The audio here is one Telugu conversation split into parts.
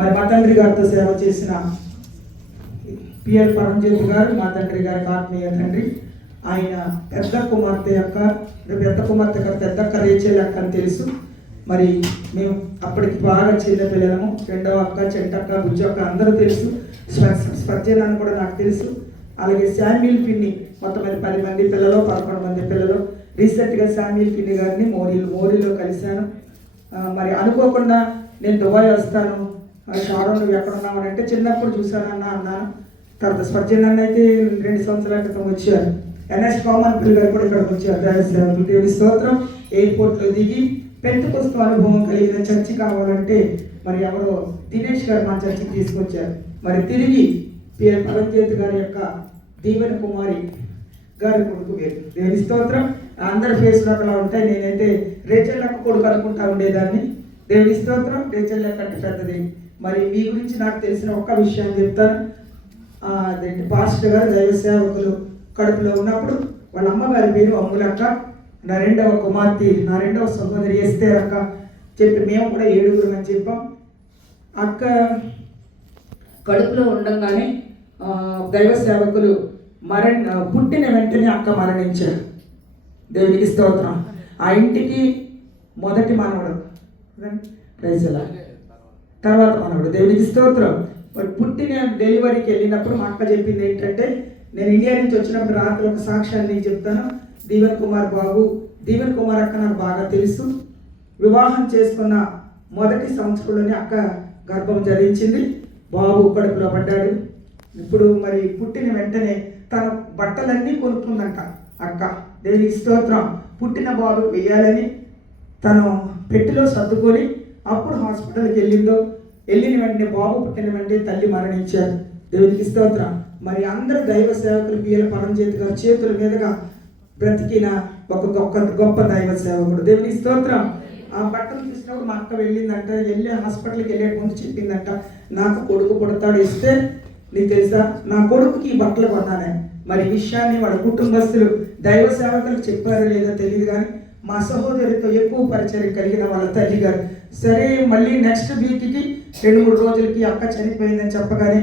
మరి మా తండ్రి గారితో సేవ చేసిన పిఎల్ పరంజ్యోతి గారు మా తండ్రి గారికి ఆత్మీయ తండ్రి. ఆయన పెద్ద కుమార్తె పెద్దక్క రేచేల్ అక్క అని తెలుసు. మరి మేము అప్పటికి బాగా చిన్న పిల్లలము. రెండవ అక్క చెంటక్క బుజ్జక్క అందరూ తెలుసు. స్పర్జనాన్ని కూడా నాకు తెలుసు. అలాగే శామ్యూల్ పిన్ని మొత్తం 10 మంది పిల్లలు 11 మంది పిల్లలు. రీసెంట్గా శామ్యూల్ పిన్ని గారిని మోరీలో కలిశాను. మరి అనుకోకుండా నేను దుబాయ్ వస్తాను షారోన్ నువ్వు ఎక్కడున్నావు అంటే చిన్నప్పుడు చూశానన్నా అన్నాను. తర్వాత స్పర్జనాన్ని అయితే 2 సంవత్సరాల క్రితం వచ్చారు. ఎన్ఎస్ కామన్ పిల్లలు గారు కూడా ఇక్కడికి వచ్చారు. దేవుడి స్తోత్రం. ఎయిర్పోర్ట్లో దిగి పెంతెకొస్తు అనుభవం కలిగిన చర్చి కావాలంటే మరి ఎవరో దినేష్ గారు మా చర్చికి తీసుకొచ్చారు. మరి తిరిగి పిఎల్ పరంజ్యోతి గారి యొక్క దీవెన కుమారి గారి కొడుకు వేరు. దేవుని స్తోత్రం. అందరి ఫేస్లో అలా ఉంటాయి. నేనైతే రేచెల్ లెక్క కొడుకు అనుకుంటా ఉండేదాన్ని. దేవుని స్తోత్రం. రేచెల్ లెక్క అంటే పెద్దది. మరి మీ గురించి నాకు తెలిసిన ఒక్క విషయాన్ని చెప్తాను. అదేంటి పాస్టర్ గారు దైవ సేవకులు కడుపులో ఉన్నప్పుడు వాళ్ళ అమ్మగారి పేరు అమ్ములక్క. నా రెండవ కుమార్తె నా రెండవ సహోదరి ఎస్తేర్ అక్క చెప్పి మేము కూడా 7 అని చెప్పాం. అక్క కడుపులో ఉండగానే దైవ సేవకులు పుట్టిన వెంటనే అక్క మరణించారు. దేవునికి స్తోత్రం. ఆ ఇంటికి మొదటి మనవడు ప్రైజలా తర్వాత మనవడు. దేవునికి స్తోత్రం. పుట్టిన డెలివరీకి వెళ్ళినప్పుడు మా అక్క చెప్పింది ఏంటంటే, నేను ఇండియా నుంచి వచ్చినప్పుడు రాత్రి ఒక సాక్ష్యాన్ని చెప్తాను. దీవెన్ కుమార్ అక్క నాకు బాగా తెలుసు. వివాహం చేసుకున్న మొదటి సంవత్సరంలోనే అక్క గర్భం ధరించింది. బాబు కడుపులో పడ్డాడు. ఇప్పుడు మరి పుట్టిన వెంటనే తన బట్టలన్నీ కొనుక్కుందంట అక్క. దేవునికి స్తోత్రం. పుట్టిన బాబుకి వెయ్యాలని తను పెట్టెలో సర్దుకొని అప్పుడు హాస్పిటల్కి వెళ్ళిన వెంటనే బాబు పుట్టిన వెంటనే తల్లి మరణించారు. దేవునికి స్తోత్రం. మరి అందరు దైవ సేవకులు పిఎల్ పరంజ్యోతి గారి చేతుల మీదుగా బ్రతికిన ఒక గొప్ప దైవ సేవకుడు. దేవునికి స్తోత్రం. ఆ బట్టలు చూసినప్పుడు మా అక్క వెళ్ళిందంట. హాస్పిటల్కి వెళ్ళే ముందు చెప్పిందంట, నాకు కొడుకు పుడతాడు ఇస్తే నీకు తెలుసా నా కొడుకుకి ఈ బట్టలు కొన్నానే. మరి విషయాన్ని వాళ్ళ కుటుంబస్తులు దైవ సేవకులకు చెప్పారో లేదో తెలియదు, కానీ మా సహోదరితో ఎక్కువ పరిచయం కలిగిన వాళ్ళ తల్లి గారు సరే మళ్ళీ నెక్స్ట్ వీక్కి 2-3 రోజులకి అక్క చనిపోయిందని చెప్పగానే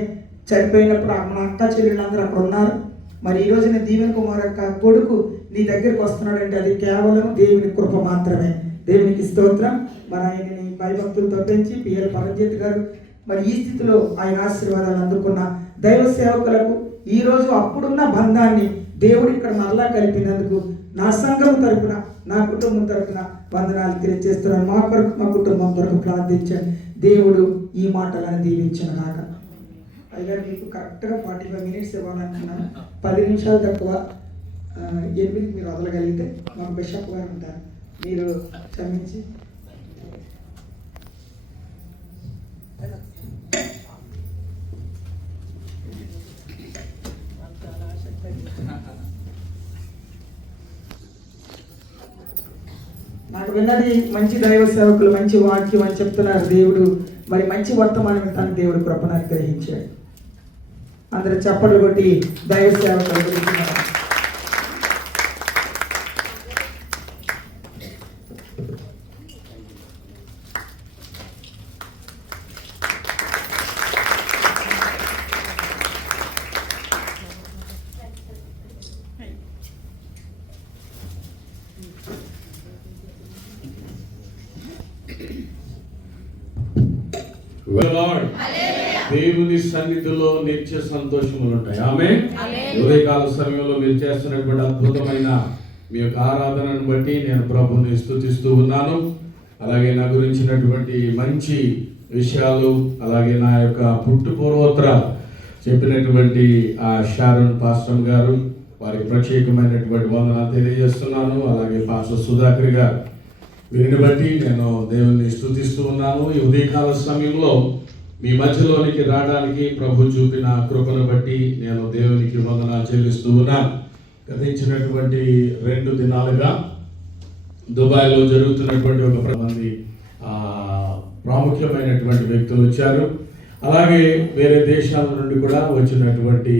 చనిపోయినప్పుడు మా అక్క చెల్లెళ్ళందరూ అక్కడ ఉన్నారు. మరి ఈ రోజున దీవెన్ కుమార్ అక్క కొడుకు నీ దగ్గరికి వస్తున్నాడంటే అది కేవలం దేవుని కృప మాత్రమే. దేవునికి స్తోత్రం. మన ఆయనని భయభక్తులతో పెంచి పిఎల్ పరంజ్యోతి గారు మరి ఈ స్థితిలో ఆయన ఆశీర్వాదాలు అందుకున్న దైవ సేవకులకు ఈరోజు అప్పుడున్న బంధాన్ని దేవుడు ఇక్కడ మరలా కలిపినందుకు నా సంఘం తరపున నా కుటుంబం తరపున వందనాలు తెలియజేస్తున్నాను. మా కొరకు మా కుటుంబం కొరకు ప్రార్థించండి. దేవుడు ఈ మాటలను దీవించిన కాక. అయినా మీకు కరెక్ట్గా 45 మినిట్స్ ఇవ్వాలనుకున్నాను. 10 నిమిషాలు తక్కువ 8కి మీరు వదలగలిగితే మాకు బిషప్ గారు ఉంటారు, మీరు క్షమించి. నాకు విన్నది మంచి దైవ సేవకులు మంచి వాక్యం అని చెప్తున్నారు. దేవుడు మరి మంచి వర్తమానం వింటానికి దేవుడు కృపను అనుగ్రహించాడు. అందరూ చప్పట్లు కొట్టి దైవ సేవకుల గురించి దేవుని సన్నిధిలో నిత్య సంతోషములు ఉంటాయి. ఆమేన్. ఉదయకాల సమయంలో మీరు చేస్తున్నటువంటి అద్భుతమైన మీ యొక్క ఆరాధనను బట్టి నేను ప్రభువుని స్తుతిస్తూ ఉన్నాను. అలాగే నా గురించినటువంటి మంచి విషయాలు, అలాగే నా యొక్క పుట్టు పూర్వోత్తరాలు చెప్పినటువంటి ఆ షారోన్ పాస్టర్ గారు వారికి ప్రత్యేకమైనటువంటి వందనాలు తెలియజేస్తున్నాను. అలాగే పాస్టర్ సుధాకర్ గారు వీరిని బట్టి నేను దేవుని స్తుతిస్తూ ఉన్నాను. ఈ ఉదయకాల సమయంలో మీ మధ్యలోనికి రావడానికి ప్రభు చూపిన కృపను బట్టి నేను దేవునికి వందనాలు చెల్లిస్తూ ఉన్నాను. గతించినటువంటి 2 దినాలుగా దుబాయ్లో జరుగుతున్నటువంటి ఒక మంది ప్రాముఖ్యమైనటువంటి వ్యక్తులు వచ్చారు. అలాగే వేరే దేశాల నుండి కూడా వచ్చినటువంటి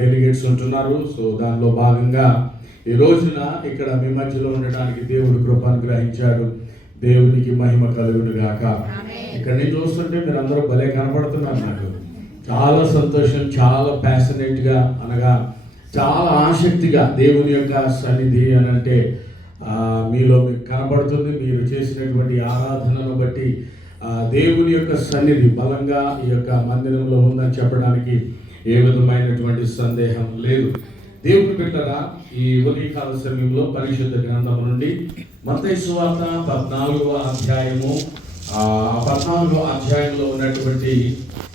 డెలిగేట్స్ ఉంటున్నారు. సో దానిలో భాగంగా ఈ రోజున ఇక్కడ మీ మధ్యలో ఉండడానికి దేవుడు కృప అనుగ్రహించాడు. దేవునికి మహిమ కలుగును గాక. ఇక్కడ నేను చూస్తుంటే మీరు అందరూ భలే కనపడుతున్నారు. నాకు చాలా సంతోషం, చాలా ప్యాషనేట్గా అనగా చాలా ఆసక్తిగా దేవుని యొక్క సన్నిధి అని అంటే మీలో మీకు కనబడుతుంది. మీరు చేసినటువంటి ఆరాధనను బట్టి దేవుని యొక్క సన్నిధి బలంగా ఈ యొక్క మందిరంలో ఉందని చెప్పడానికి ఏ విధమైనటువంటి సందేహం లేదు. దేవుని బిడ్డలారా, ఈ ఉదయకాల సమయంలో పరిశుద్ధ గ్రంథం నుండి మత్తయి సువార్త 14వ అధ్యాయము 14వ అధ్యాయంలో ఉన్నటువంటి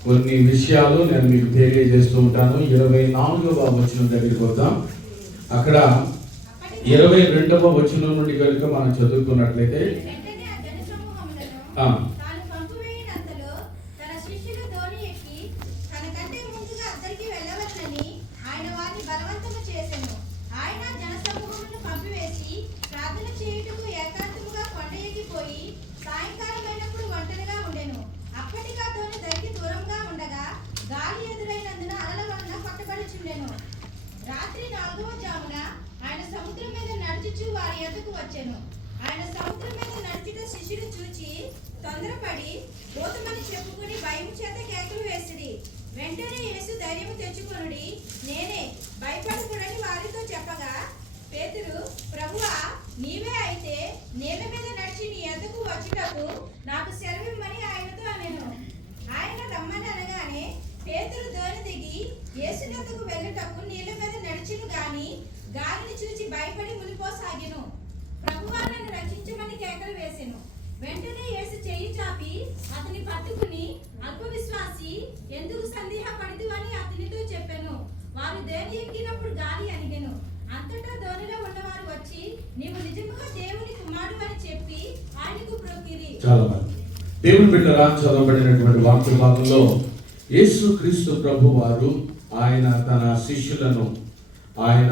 కొన్ని విషయాలు నేను మీకు తెలియజేస్తూ ఉంటాను. 24వ వచనం దగ్గరికి వద్దాం. అక్కడ 22వ వచనం నుండి కనుక మనం చదువుకున్నట్లయితే రాత్రి 4వ జామున ఆయన సముద్రం మీద నడుచుచు వారి ఎదుకు వచ్చెను. ఆయన సముద్రం మీద నడుచుట శిష్యులు చూచి తొందరపడి పోతమని చెప్పుకుని భయం చేత కేకలు వేసిరి. వెంటనే యేసు ధైర్యము తెచ్చుకొనుడి, నేనే, భయపడకుడని వారితో చెప్పగా, పేతురు, ప్రభువా, నీవే అయితే నీళ్ళ మీద నడిచి నీ ఎదుకు వచ్చుటకు నాకు సెలవిమ్మని ఆయనతో అనెను. ఆయన రమ్మని అనగానే పేతురు దోణి దిగి యేసు యొద్దకు వెళ్ళుటకు నీళ్ళ మీద నడిచెను గాని గాలిని చూచి భయపడి మునిపోసాగెను. ప్రభువా, నన్ను రక్షించమని కేకలు వేసెను. వెంటనే యేసు చెయ్యి చాపి అతని పట్టుకుని, అల్ప విశ్వాసి, ఎందుకు సందేహపడితివని అతనితో చెప్పెను. వారు దోణి ఎక్కినప్పుడు గాలి అణిగెను. అంతటా దోణిలో ఉన్నవారు వచ్చి, నీవు నిజముగా దేవుని కుమారుడు అని చెప్పి ఆయనకు మ్రొక్కిరి. చాలా మంది దేవుని బిడ్డలారా, చదవబడినటువంటి వాక్య భాగంలో యేసు క్రీస్తు ప్రభు వారు ఆయన తన శిష్యులను ఆయన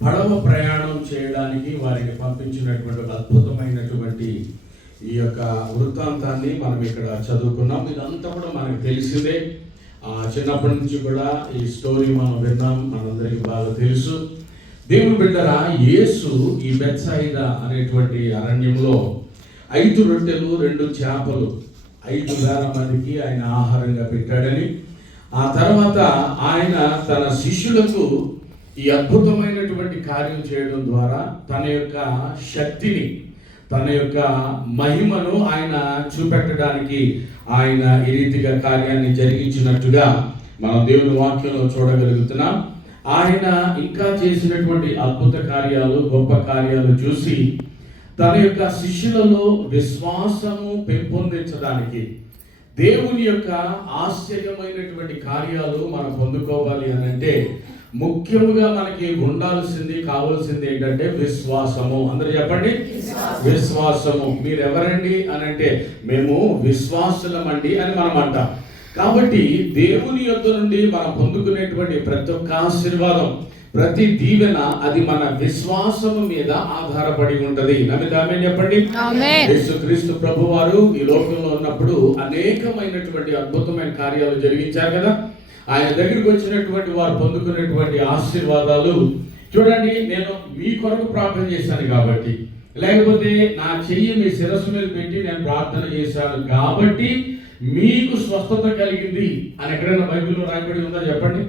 పడవ ప్రయాణం చేయడానికి వారికి పంపించినటువంటి ఒక అద్భుతమైనటువంటి ఈ యొక్క వృత్తాంతాన్ని మనం ఇక్కడ చదువుకున్నాం. ఇదంతా కూడా మనకు తెలిసిందే. చిన్నప్పటి నుంచి కూడా ఈ స్టోరీ మనం విన్నాం, మనందరికీ బాగా తెలుసు. దేవుని బిడ్డరా, యేసు ఈ బెత్సాయిదా అనేటువంటి అరణ్యంలో 5 రొట్టెలు 2 చేపలు 5,000 మందికి ఆయన ఆహారంగా పెట్టాడని, ఆ తర్వాత ఆయన తన శిష్యులకు ఈ అద్భుతమైనటువంటి కార్యం చేయడం ద్వారా తన యొక్క శక్తిని, తన యొక్క మహిమను ఆయన చూపెట్టడానికి ఆయన ఈ రీతిగా కార్యాన్ని జరిగించినట్టుగా మనం దేవుని వాక్యంలో చూడగలుగుతున్నాం. ఆయన ఇంకా చేసినటువంటి అద్భుత కార్యాలు, గొప్ప కార్యాలు చూసి తన యొక్క శిష్యులలో విశ్వాసము పెంపొందించడానికి దేవుని యొక్క ఆశ్చర్యమైనటువంటి కార్యాలు మనం పొందుకోవాలి అని అంటే ముఖ్యంగా మనకి ఉండాల్సింది, కావాల్సింది ఏంటంటే విశ్వాసము. అందరూ చెప్పండి, విశ్వాసము. మీరు ఎవరండి అని అంటే మేము విశ్వాసులమండి అని మనం అంటాం. కాబట్టి దేవుని యొద్ద నుండి మనం పొందుకునేటువంటి ప్రతి ఒక్క ఆశీర్వాదం, ప్రతి దీవెన అది మన విశ్వాసము మీద ఆధారపడి ఉంటది. నమ్మితే చెప్పండి. యేసుక్రీస్తు ప్రభు వారు ఈ లోకంలో ఉన్నప్పుడు అనేకమైనటువంటి అద్భుతమైన కార్యాలు జరిగించారు కదా. ఆయన దగ్గరికి వచ్చినటువంటి వారు పొందుకునేటువంటి ఆశీర్వాదాలు చూడండి. నేను మీ కొరకు ప్రార్థన చేశాను కాబట్టి, లేకపోతే నా చెయ్యి మీ శిరస్సు మీద పెట్టి నేను ప్రార్థన చేశాను కాబట్టి మీకు స్వస్థత కలిగింది అని ఎక్కడైనా బైబిల్లో రాయబడి ఉందా చెప్పండి?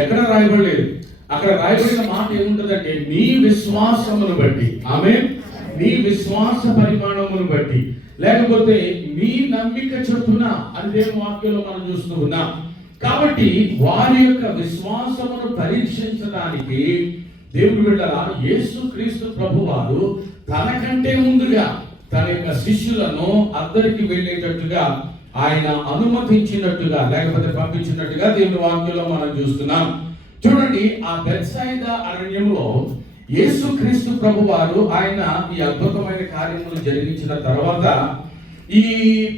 ఎక్కడ రాయబడలేదు. అక్కడ రాయబడిన మాట ఏముంటుందంటే నీ విశ్వాసమును బట్టి, ఆమేన్, నీ విశ్వాస పరిమాణమును బట్టి, లేకపోతే నీ నమ్మిక చొప్పున అని దేవుని వాక్యంలో మనం చూస్తూ ఉన్నాం. కాబట్టి వారి యొక్క విశ్వాసమును పరీక్షించడానికి దేవుని బిడ్డలారా, యేసుక్రీస్తు ప్రభువారు తనకంటే ముందుగా తన యొక్క శిష్యులను అద్దరికి వెళ్ళేటట్టుగా ఆయన అనుమతించినట్టుగా, లేకపోతే పంపించినట్టుగా దేవుని వాక్యంలో మనం చూస్తున్నాం. చూడండి, ఆ బెత్సాయిదా అరణ్యంలో యేసుక్రీస్తు ప్రభువారు ఆయన ఈ అద్భుతమైన కార్యములు జరిగించిన తర్వాత ఈ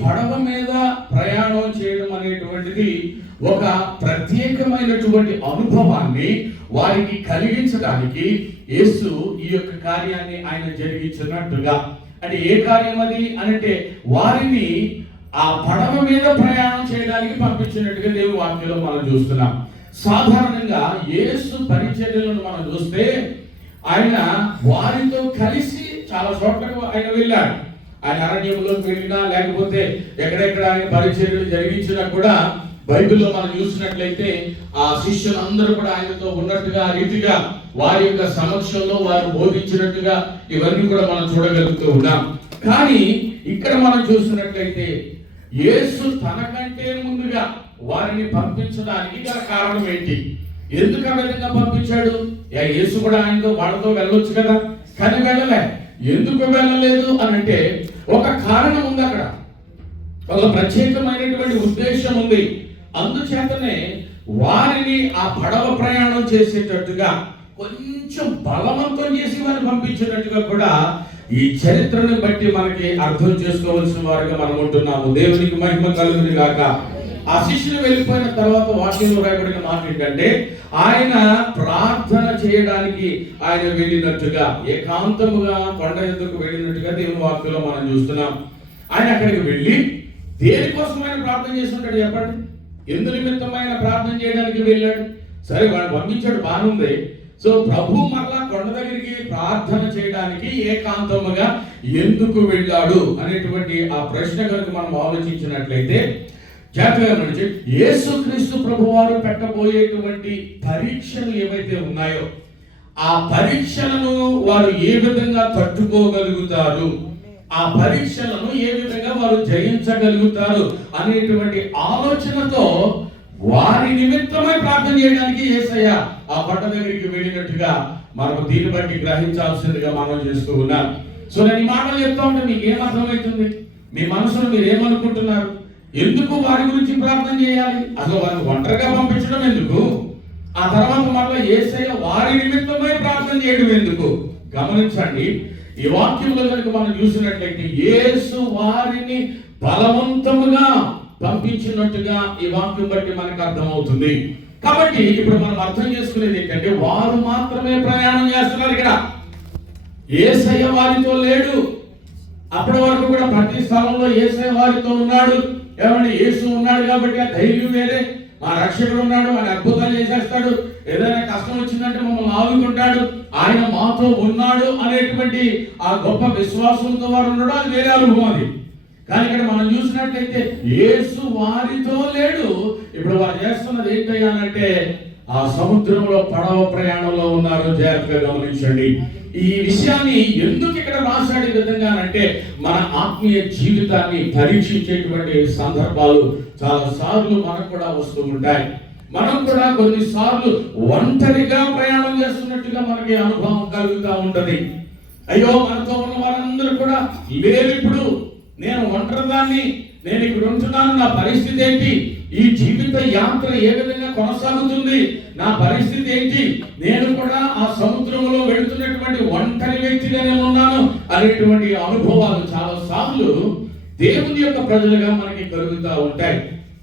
పడవ మీద ప్రయాణం చేయడం అనేటువంటిది ఒక ప్రత్యేకమైనటువంటి అనుభవాన్ని వారికి కలిగించడానికి యేసు ఈ యొక్క కార్యాన్ని ఆయన జరిగించినట్టుగా. అంటే ఏ కార్యం అది అంటే వారిని ఆ పడవ మీద ప్రయాణం చేయడానికి పంపించినట్టుగా దేవుని వాక్యంలో మనం చూస్తున్నాం. సాధారణంగా యేసు పరిచర్యలను మనం చూస్తే ఆయన వారితో కలిసి చాలా చోట్లకు ఆయన వెళ్ళాడు. ఆయన అరణ్యంలోకి వెళ్ళినా లేకపోతే ఎక్కడెక్కడ ఆయన పరిచర్యలు జరిగించినా కూడా బైబిల్లో మనం చూసినట్లయితే ఆ శిష్యులందరూ కూడా ఆయనతో ఉన్నట్టుగా ఆ రీతిగా వారి యొక్క సమక్షంలో వారు బోధించినట్టుగా ఇవన్నీ కూడా మనం చూడగలుగుతూ ఉన్నాం. కానీ ఇక్కడ మనం చూసినట్లయితే యేసు తనకంటే ముందుగా వారిని పంపించడానికి గల కారణం ఏంటి? ఎందుకు ఆ విధంగా పంపించాడు? యేసు కూడా ఆయనతో వాళ్ళతో వెళ్ళొచ్చు కదా, కానీ వెళ్ళలే. ఎందుకు వెళ్ళలేదు అని అంటే ఒక కారణం ఉంది, అక్కడ ఒక ప్రత్యేకమైనటువంటి ఉద్దేశం ఉంది. అందుచేతనే వారిని ఆ పడవ ప్రయాణం చేసేటట్టుగా కొంచెం బలవంతం చేసి వారిని పంపించేటట్టుగా కూడా ఈ చరిత్రను బట్టి మనకి అర్థం చేసుకోవాల్సిన వారిగా మనం ఉంటున్నాము. దేవునికి మహిమ కలుగును గాక. ఆ శిష్యులు వెళ్ళిపోయిన తర్వాత వాక్యంలో రాయబడిన మాట ఏంటంటే ఆయన ప్రార్థన చేయడానికి ఆయన వెళ్ళినట్టుగా, ఏకాంతముగా కొండ ఎద్దుకు వెళ్ళినట్టుగా దేవుని వాక్యంలో మనం చూస్తున్నాం. ఆయన అక్కడికి వెళ్ళి దేనికోసమైన ప్రార్థన చేస్తుంటాడు చెప్పండి? ఎందు నిమిత్తమైన ప్రార్థన చేయడానికి వెళ్ళాడు. సరే, వాడు పంపించాడు, బాగుంది. సో ప్రభు మరలా కొండ దగ్గరికి ప్రార్థన చేయడానికి ఏకాంతముగా ఎందుకు వెళ్ళాడు అనేటువంటి ఆ ప్రశ్న కనుక మనం ఆలోచించినట్లయితే జాగ్రత్తగా యేసుక్రీస్తు ప్రభువారు పెట్టబోయేటువంటి పరీక్షలు ఏవైతే ఉన్నాయో ఆ పరీక్షలను వారు ఏ విధంగా తట్టుకోగలుగుతారు, ఆ పరీక్షలను ఏ విధంగా వారు జయించగలుగుతారు అనేటువంటి ఆలోచనతో వారి నిమిత్తమై ప్రార్థన చేయడానికి యేసయ్య ఆ కొండ దగ్గరికి వెళ్ళినట్టుగా మనకు దీన్ని బట్టి గ్రహించాల్సిందిగా మనం చేస్తూ ఉన్నాం. సో నేను ఈ మాటలు చెప్తా ఉంటే మీకు ఏం అర్థమవుతుంది? మీ మనసులో మీరు ఏమనుకుంటున్నారు? ఎందుకు వారి గురించి ప్రార్థన చేయాలి? అసలు వారిని ఒంటరిగా పంపించడం ఎందుకు? ఆ తర్వాత మళ్ళీ యేసయ్య వారి నిమిత్తమై ప్రార్థన చేయడం ఎందుకు? గమనించండి, ఈ వాక్యంలో కనుక మనం చూసినట్లయితే యేసు వారిని బలవంతముగా పంపించినట్టుగా ఈ వాక్యం బట్టి మనకు అర్థమవుతుంది. కాబట్టి ఇప్పుడు మనం అర్థం చేసుకునేది ఏంటంటే వారు మాత్రమే ప్రయాణం చేస్తున్నారు. ఇక్కడ యేసయ్య వారితో లేడు. అప్పటి వరకు కూడా ప్రతి స్థలంలో యేసయ్య వారితో ఉన్నాడు. ఏమంటే యేసు ఉన్నాడు కాబట్టి ఆ ధైర్యం వేరే. మా రక్షకుడు ఉన్నాడు, మన అద్భుతాలు చేసేస్తాడు, ఏదైనా కష్టం వచ్చిందంటే మమ్మల్ని ఆదుకుంటాడు, ఆయన మాతో ఉన్నాడు అనేటువంటి ఆ గొప్ప విశ్వాసంతో వారు ఉన్నాడు. అది వేరే అనుభవం. అది కానీ ఇక్కడ మనం చూసినట్లయితే యేసు వారితో లేడు. ఇప్పుడు వారు చేస్తున్నది ఏంటంటే ఆ సముద్రంలో పడవ ప్రయాణంలో ఉన్నారు. జాగ్రత్తగా గమనించండి. ఈ విషయాన్ని ఎందుకు ఇక్కడ రాశాడు ఈ విధంగా అంటే మన ఆత్మీయ జీవితాన్ని పరీక్షించేటువంటి సందర్భాలు చాలా సార్లు మనకు కూడా వస్తూ ఉంటాయి. మనం కూడా కొన్నిసార్లు ఒంటరిగా ప్రయాణం చేస్తున్నట్టుగా మనకి అనుభవం కలుగుతూ ఉంటది. అయ్యో, మనతో ఉన్న వారందరూ కూడా లేరు, ఇప్పుడు నేను ఒంటరిదాన్ని, నేను ఇక్కడ ఉంటున్నాను, నా పరిస్థితి ఏంటి, ఈ జీవిత యాత్ర ఏ విధంగా కొనసాగుతుంది, నా పరిస్థితి ఏంటి, నేను కూడా ఆ సముద్రంలో వెళుతున్నటువంటి ఒంటరి వ్యక్తిగా నేను ఉన్నాను అనేటువంటి అనుభవాలు చాలా సార్లు దేవుని యొక్క ప్రజలుగా మనకి కలుగుతూ ఉంటాయి.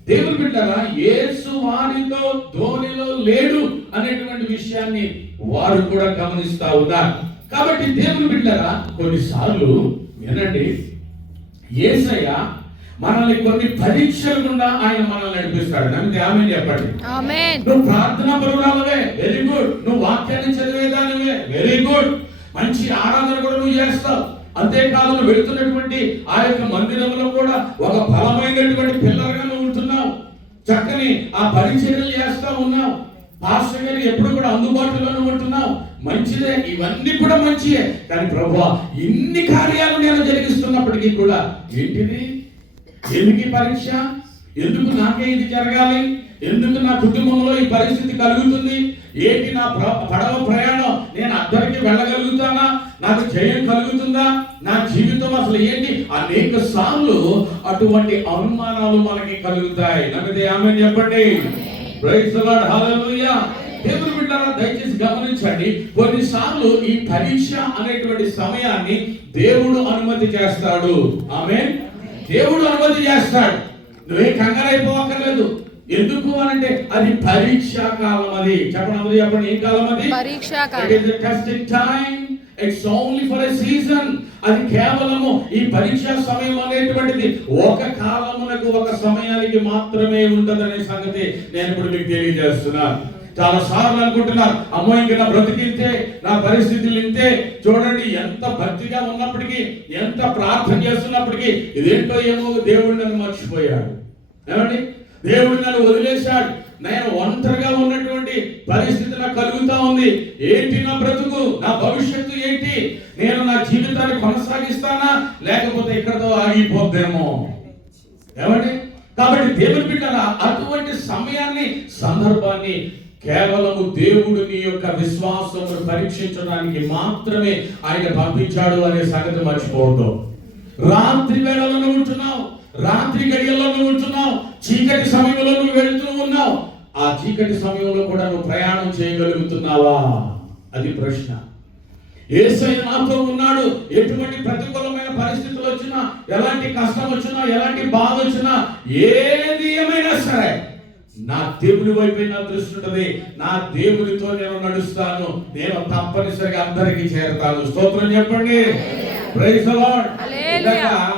దేవుని బిడ్డలారా, యేసు వారితో ధోనిలో లేడు అనేటువంటి విషయాన్ని వారు కూడా గమనిస్తా ఉన్నారు. కాబట్టి దేవుని బిడ్డలారా, కొన్నిసార్లు వినండి, యేసయ్య మనల్ని కొన్ని పరీక్షల గుండా ఆయన మనల్ని నడిపిస్తాడు. నమ్మితే ఆమేన్ చెప్పండి. నువ్వు ప్రార్థనా పరురాలవే, వెరీ గుడ్. నువ్వు వాక్యాన్ని చదివేదానివే, వెరీ గుడ్. మంచి ఆరాధన కూడా నువ్వు చేస్తావు. అంతేకాదు, నువ్వు వెళుతున్నటువంటి ఆ యొక్క మందిరంలో కూడా ఒక బలమైనటువంటి పిల్లర్గా నువ్వు ఉంటున్నావు. చక్కని ఆ పరిచర్యలు చేస్తా ఉన్నావు. పాస్టర్ గారు ఎప్పుడు కూడా అందుబాటులో నువ్వు ఉంటున్నావు. మంచిదే, ఇవన్నీ కూడా మంచిదే. కానీ ప్రభువా, ఇన్ని కార్యాలు నేను జరిగిస్తున్నప్పటికీ కూడా ఏంటిది? ఎందుకు ఈ పరీక్ష? ఎందుకు నాకే ఇది జరగాలి? ఎందుకు నా కుటుంబంలో ఈ పరిస్థితి కలుగుతుంది? ఏంటి నా పడవ ప్రయాణం, నేను అద్దరికి వెళ్ళగలుగుతానా? నాకు జయం కలుగుతుందా? నా జీవితం అసలు ఏంటి? అనేక సార్లు అటువంటి అనుమానాలు మనకి కలుగుతాయి. నమ్మితే ఆమేన్ చెప్పండి. ప్రైజ్ ది లార్డ్, హల్లెలూయా. దేవుని బిడ్డలారా, దయచేసి గమనించండి, కొన్నిసార్లు ఈ పరీక్ష అనేటువంటి సమయాన్ని దేవుడు అనుమతి చేస్తాడు. ఆమేన్. దేవుడు అనుమతి చేస్తాడు. నువ్వే కంగారు అయిపోవక్కర్లేదు. ఎందుకు అనంటే అది పరీక్షా కాలం. అది చెప్పండి, చెప్పండి, ఏం కాలం అది? పరీక్షా కాలం. It is a testing time. It's only for a season. అది కేవలము ఈ పరీక్షా సమయం అనేటువంటిది ఒక కాలమునకు, ఒక సమయానికి మాత్రమే ఉంటదనే సంగతి నేను ఇప్పుడు మీకు తెలియజేస్తున్నాను. చాలా సార్లు అనుకుంటున్నారు, అమ్మో ఇంక నా బ్రతికింతే, నా పరిస్థితులు ఇంతే. చూడండి, ఎంత భక్తిగా ఉన్నప్పటికీ, ఎంత ప్రార్థన చేస్తున్నప్పటికీ, ఇదేంటో ఏమో దేవుడు నన్ను మర్చిపోయాడు. ఏమండి, దేవుడు నన్ను వదిలేశాడు. నేను ఒంటరిగా ఉన్నటువంటి పరిస్థితి నాకు కలుగుతా ఉంది. ఏంటి నా బ్రతుకు, నా భవిష్యత్తు ఏంటి? నేను నా జీవితాన్ని కొనసాగిస్తానా, లేకపోతే ఇక్కడతో ఆగిపోద్దేమో? ఏమండి, కాబట్టి దేవుని బిడ్డలారా, అటువంటి సమయాన్ని, సందర్భాన్ని కేవలము దేవుడిని యొక్క విశ్వాసమును పరీక్షించడానికి మాత్రమే ఆయన పంపించాడు అనే సంగతి మర్చిపోవద్దు. రాత్రి వేళలో ఉంటున్నావు, రాత్రి గడియల్లో ఉంటున్నావు, చీకటి సమయంలో నువ్వు వెళ్తూ ఉన్నావు. ఆ చీకటి సమయంలో కూడా నువ్వు ప్రయాణం చేయగలుగుతున్నావా? అది ప్రశ్న. యేసయ్య నాతో ఉన్నాడు. ఎటువంటి ప్రతికూలమైన పరిస్థితులు వచ్చినా, ఎలాంటి కష్టం వచ్చినా, ఎలాంటి బాధ వచ్చినా, ఏది ఏమైనా సరే నా దేవుని వైపు నా దృష్టి ఉంటుంది. నా దేవునితో నేను నడుస్తాను. నేను తప్పనిసరిగా అందరికీ చేరతాను. స్తోత్రం చెప్పండి. Praise the lord.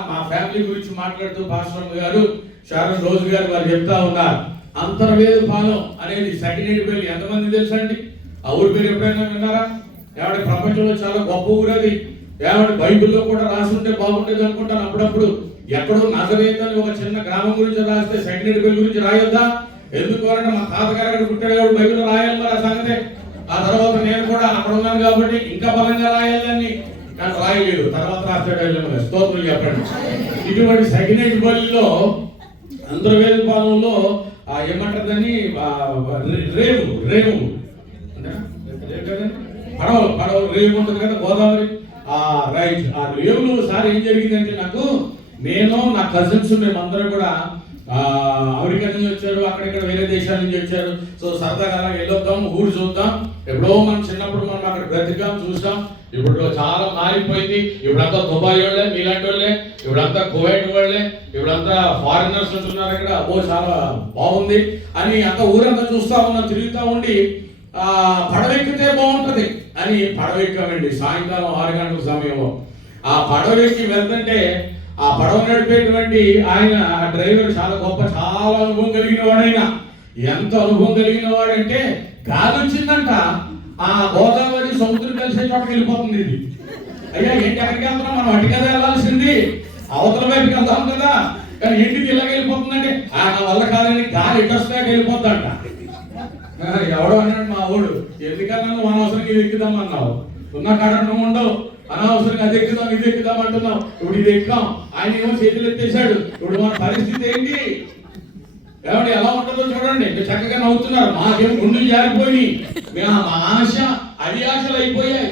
మా ఫ్యామిలీ గురించి మాట్లాడుతూ పాస్టర్ గారు, షారన్ రోజు గారు వారు చెప్తా ఉన్నారు, అంతర్వేదపాలెం అనేది సెకండ్ పేరు ఎంతమంది తెలుసా అండి? ఆ ఊరి పేరు ఎప్పుడైనా విన్నారా? ఏమంటే ప్రపంచంలో చాలా గొప్ప ఊరు అది. ఏమంటే బైబిల్లో కూడా రాసి ఉంటే బాగుండేది అనుకుంటాను అప్పుడప్పుడు. ఎక్కడో నజరేతు అని ఒక చిన్న గ్రామం గురించి రాస్తే సెకండ్ పేరు గురించి రాయొద్దా? ఎందుకు అంటే మా తాతగారు అక్కడ పుట్టాడు కాబట్టి బైబిల్ రాయాలి మరి ఆ సంగతే. ఆ తర్వాత నేను కూడా అక్కడ ఉన్నాను కాబట్టి ఇంకా బలంగా రాయాలని కానీ రాయలేదు. తర్వాత రాస్తాడు. స్తోత్రం చెప్పండి. ఇటువంటి సెకండ్ బలిలో అంతర్వేదపాలెంలో ఏమంటారని రేవు రేవు పడవ రేవు ఉంటుంది కదా, గోదావరి. రైట్. ఆ రేవులో సార్ ఏం జరిగిందంటే, నేను నా కజిన్స్ మేమందరం కూడా అమెరికా నుంచి వచ్చారు, అక్కడిక్కడ వేరే దేశాల నుంచి వచ్చారు. సో సరదాగా అలా వెళ్ళొద్దాం, ఊరు చూద్దాం. ఎప్పుడో మనం చిన్నప్పుడు మనం అక్కడ బ్రతికాం, చూసాం. ఇప్పుడు చాలా మారిపోయింది. ఇప్పుడంతా దుబాయ్ వాళ్ళే, మీలాంటి వాళ్ళే. ఇప్పుడంతా కువైట్ వాళ్ళే, ఇప్పుడంతా ఫారినర్స్ ఉంటున్నారు ఇక్కడ. అబ్బో చాలా బాగుంది అని అంతా ఊరంతా చూస్తా ఉన్నాం. తిరుగుతూ ఉండి పడవెక్కితే బాగుంటది అని పడవెక్కామండి. సాయంకాలం 6 గంటల సమయంలో ఆ పడవెక్కి వెళ్తుంటే, ఆ పడవ నడిపేటువంటి ఆయన, ఆ డ్రైవర్ చాలా గొప్ప, చాలా అనుభవం కలిగిన వాడైనా. ఎంత అనుభవం కలిగిన వాడంటే, గాలి వచ్చిందంట, ఆ గోదావరి సముద్రం కలిసే చోటకి వెళ్ళిపోతుంది. ఇది అయ్యా ఏంటి ఎక్కడికి వెళ్తున్నాం, మనం అటు కదా వెళ్ళాల్సింది, అవతల వైపుకి వెళ్తాం కదా, కానీ ఏంటికి ఇలాగ వెళ్ళిపోతుందంటే, నా వల్ల కాదని గాలి ఇటొస్తాక వెళ్ళిపోద్దంట. ఎవడో అన్నాడు మా ఊడు, ఎందుకన్నా నువ్వు అనవసరంగా ఇది ఎక్కుదామన్నావు, ఉన్న కాడ నువ్వు ఉండవు, అనవసరంగా అది ఎక్కుదాం ఇది ఎక్కుదాం అంటున్నావు. ఇప్పుడు ఇది ఎక్కాం, ఆయన ఏమో చేతులు ఎత్తేసాడు. ఇప్పుడు మన పరిస్థితి ఏంటి? ఏమంటే ఎలా ఉంటుందో చూడండి. చక్కగా నవ్వుతున్నారు, మాకేం గుండెలు జారిపోయి, మా ఆశ అడియాశలు అయిపోయాయి.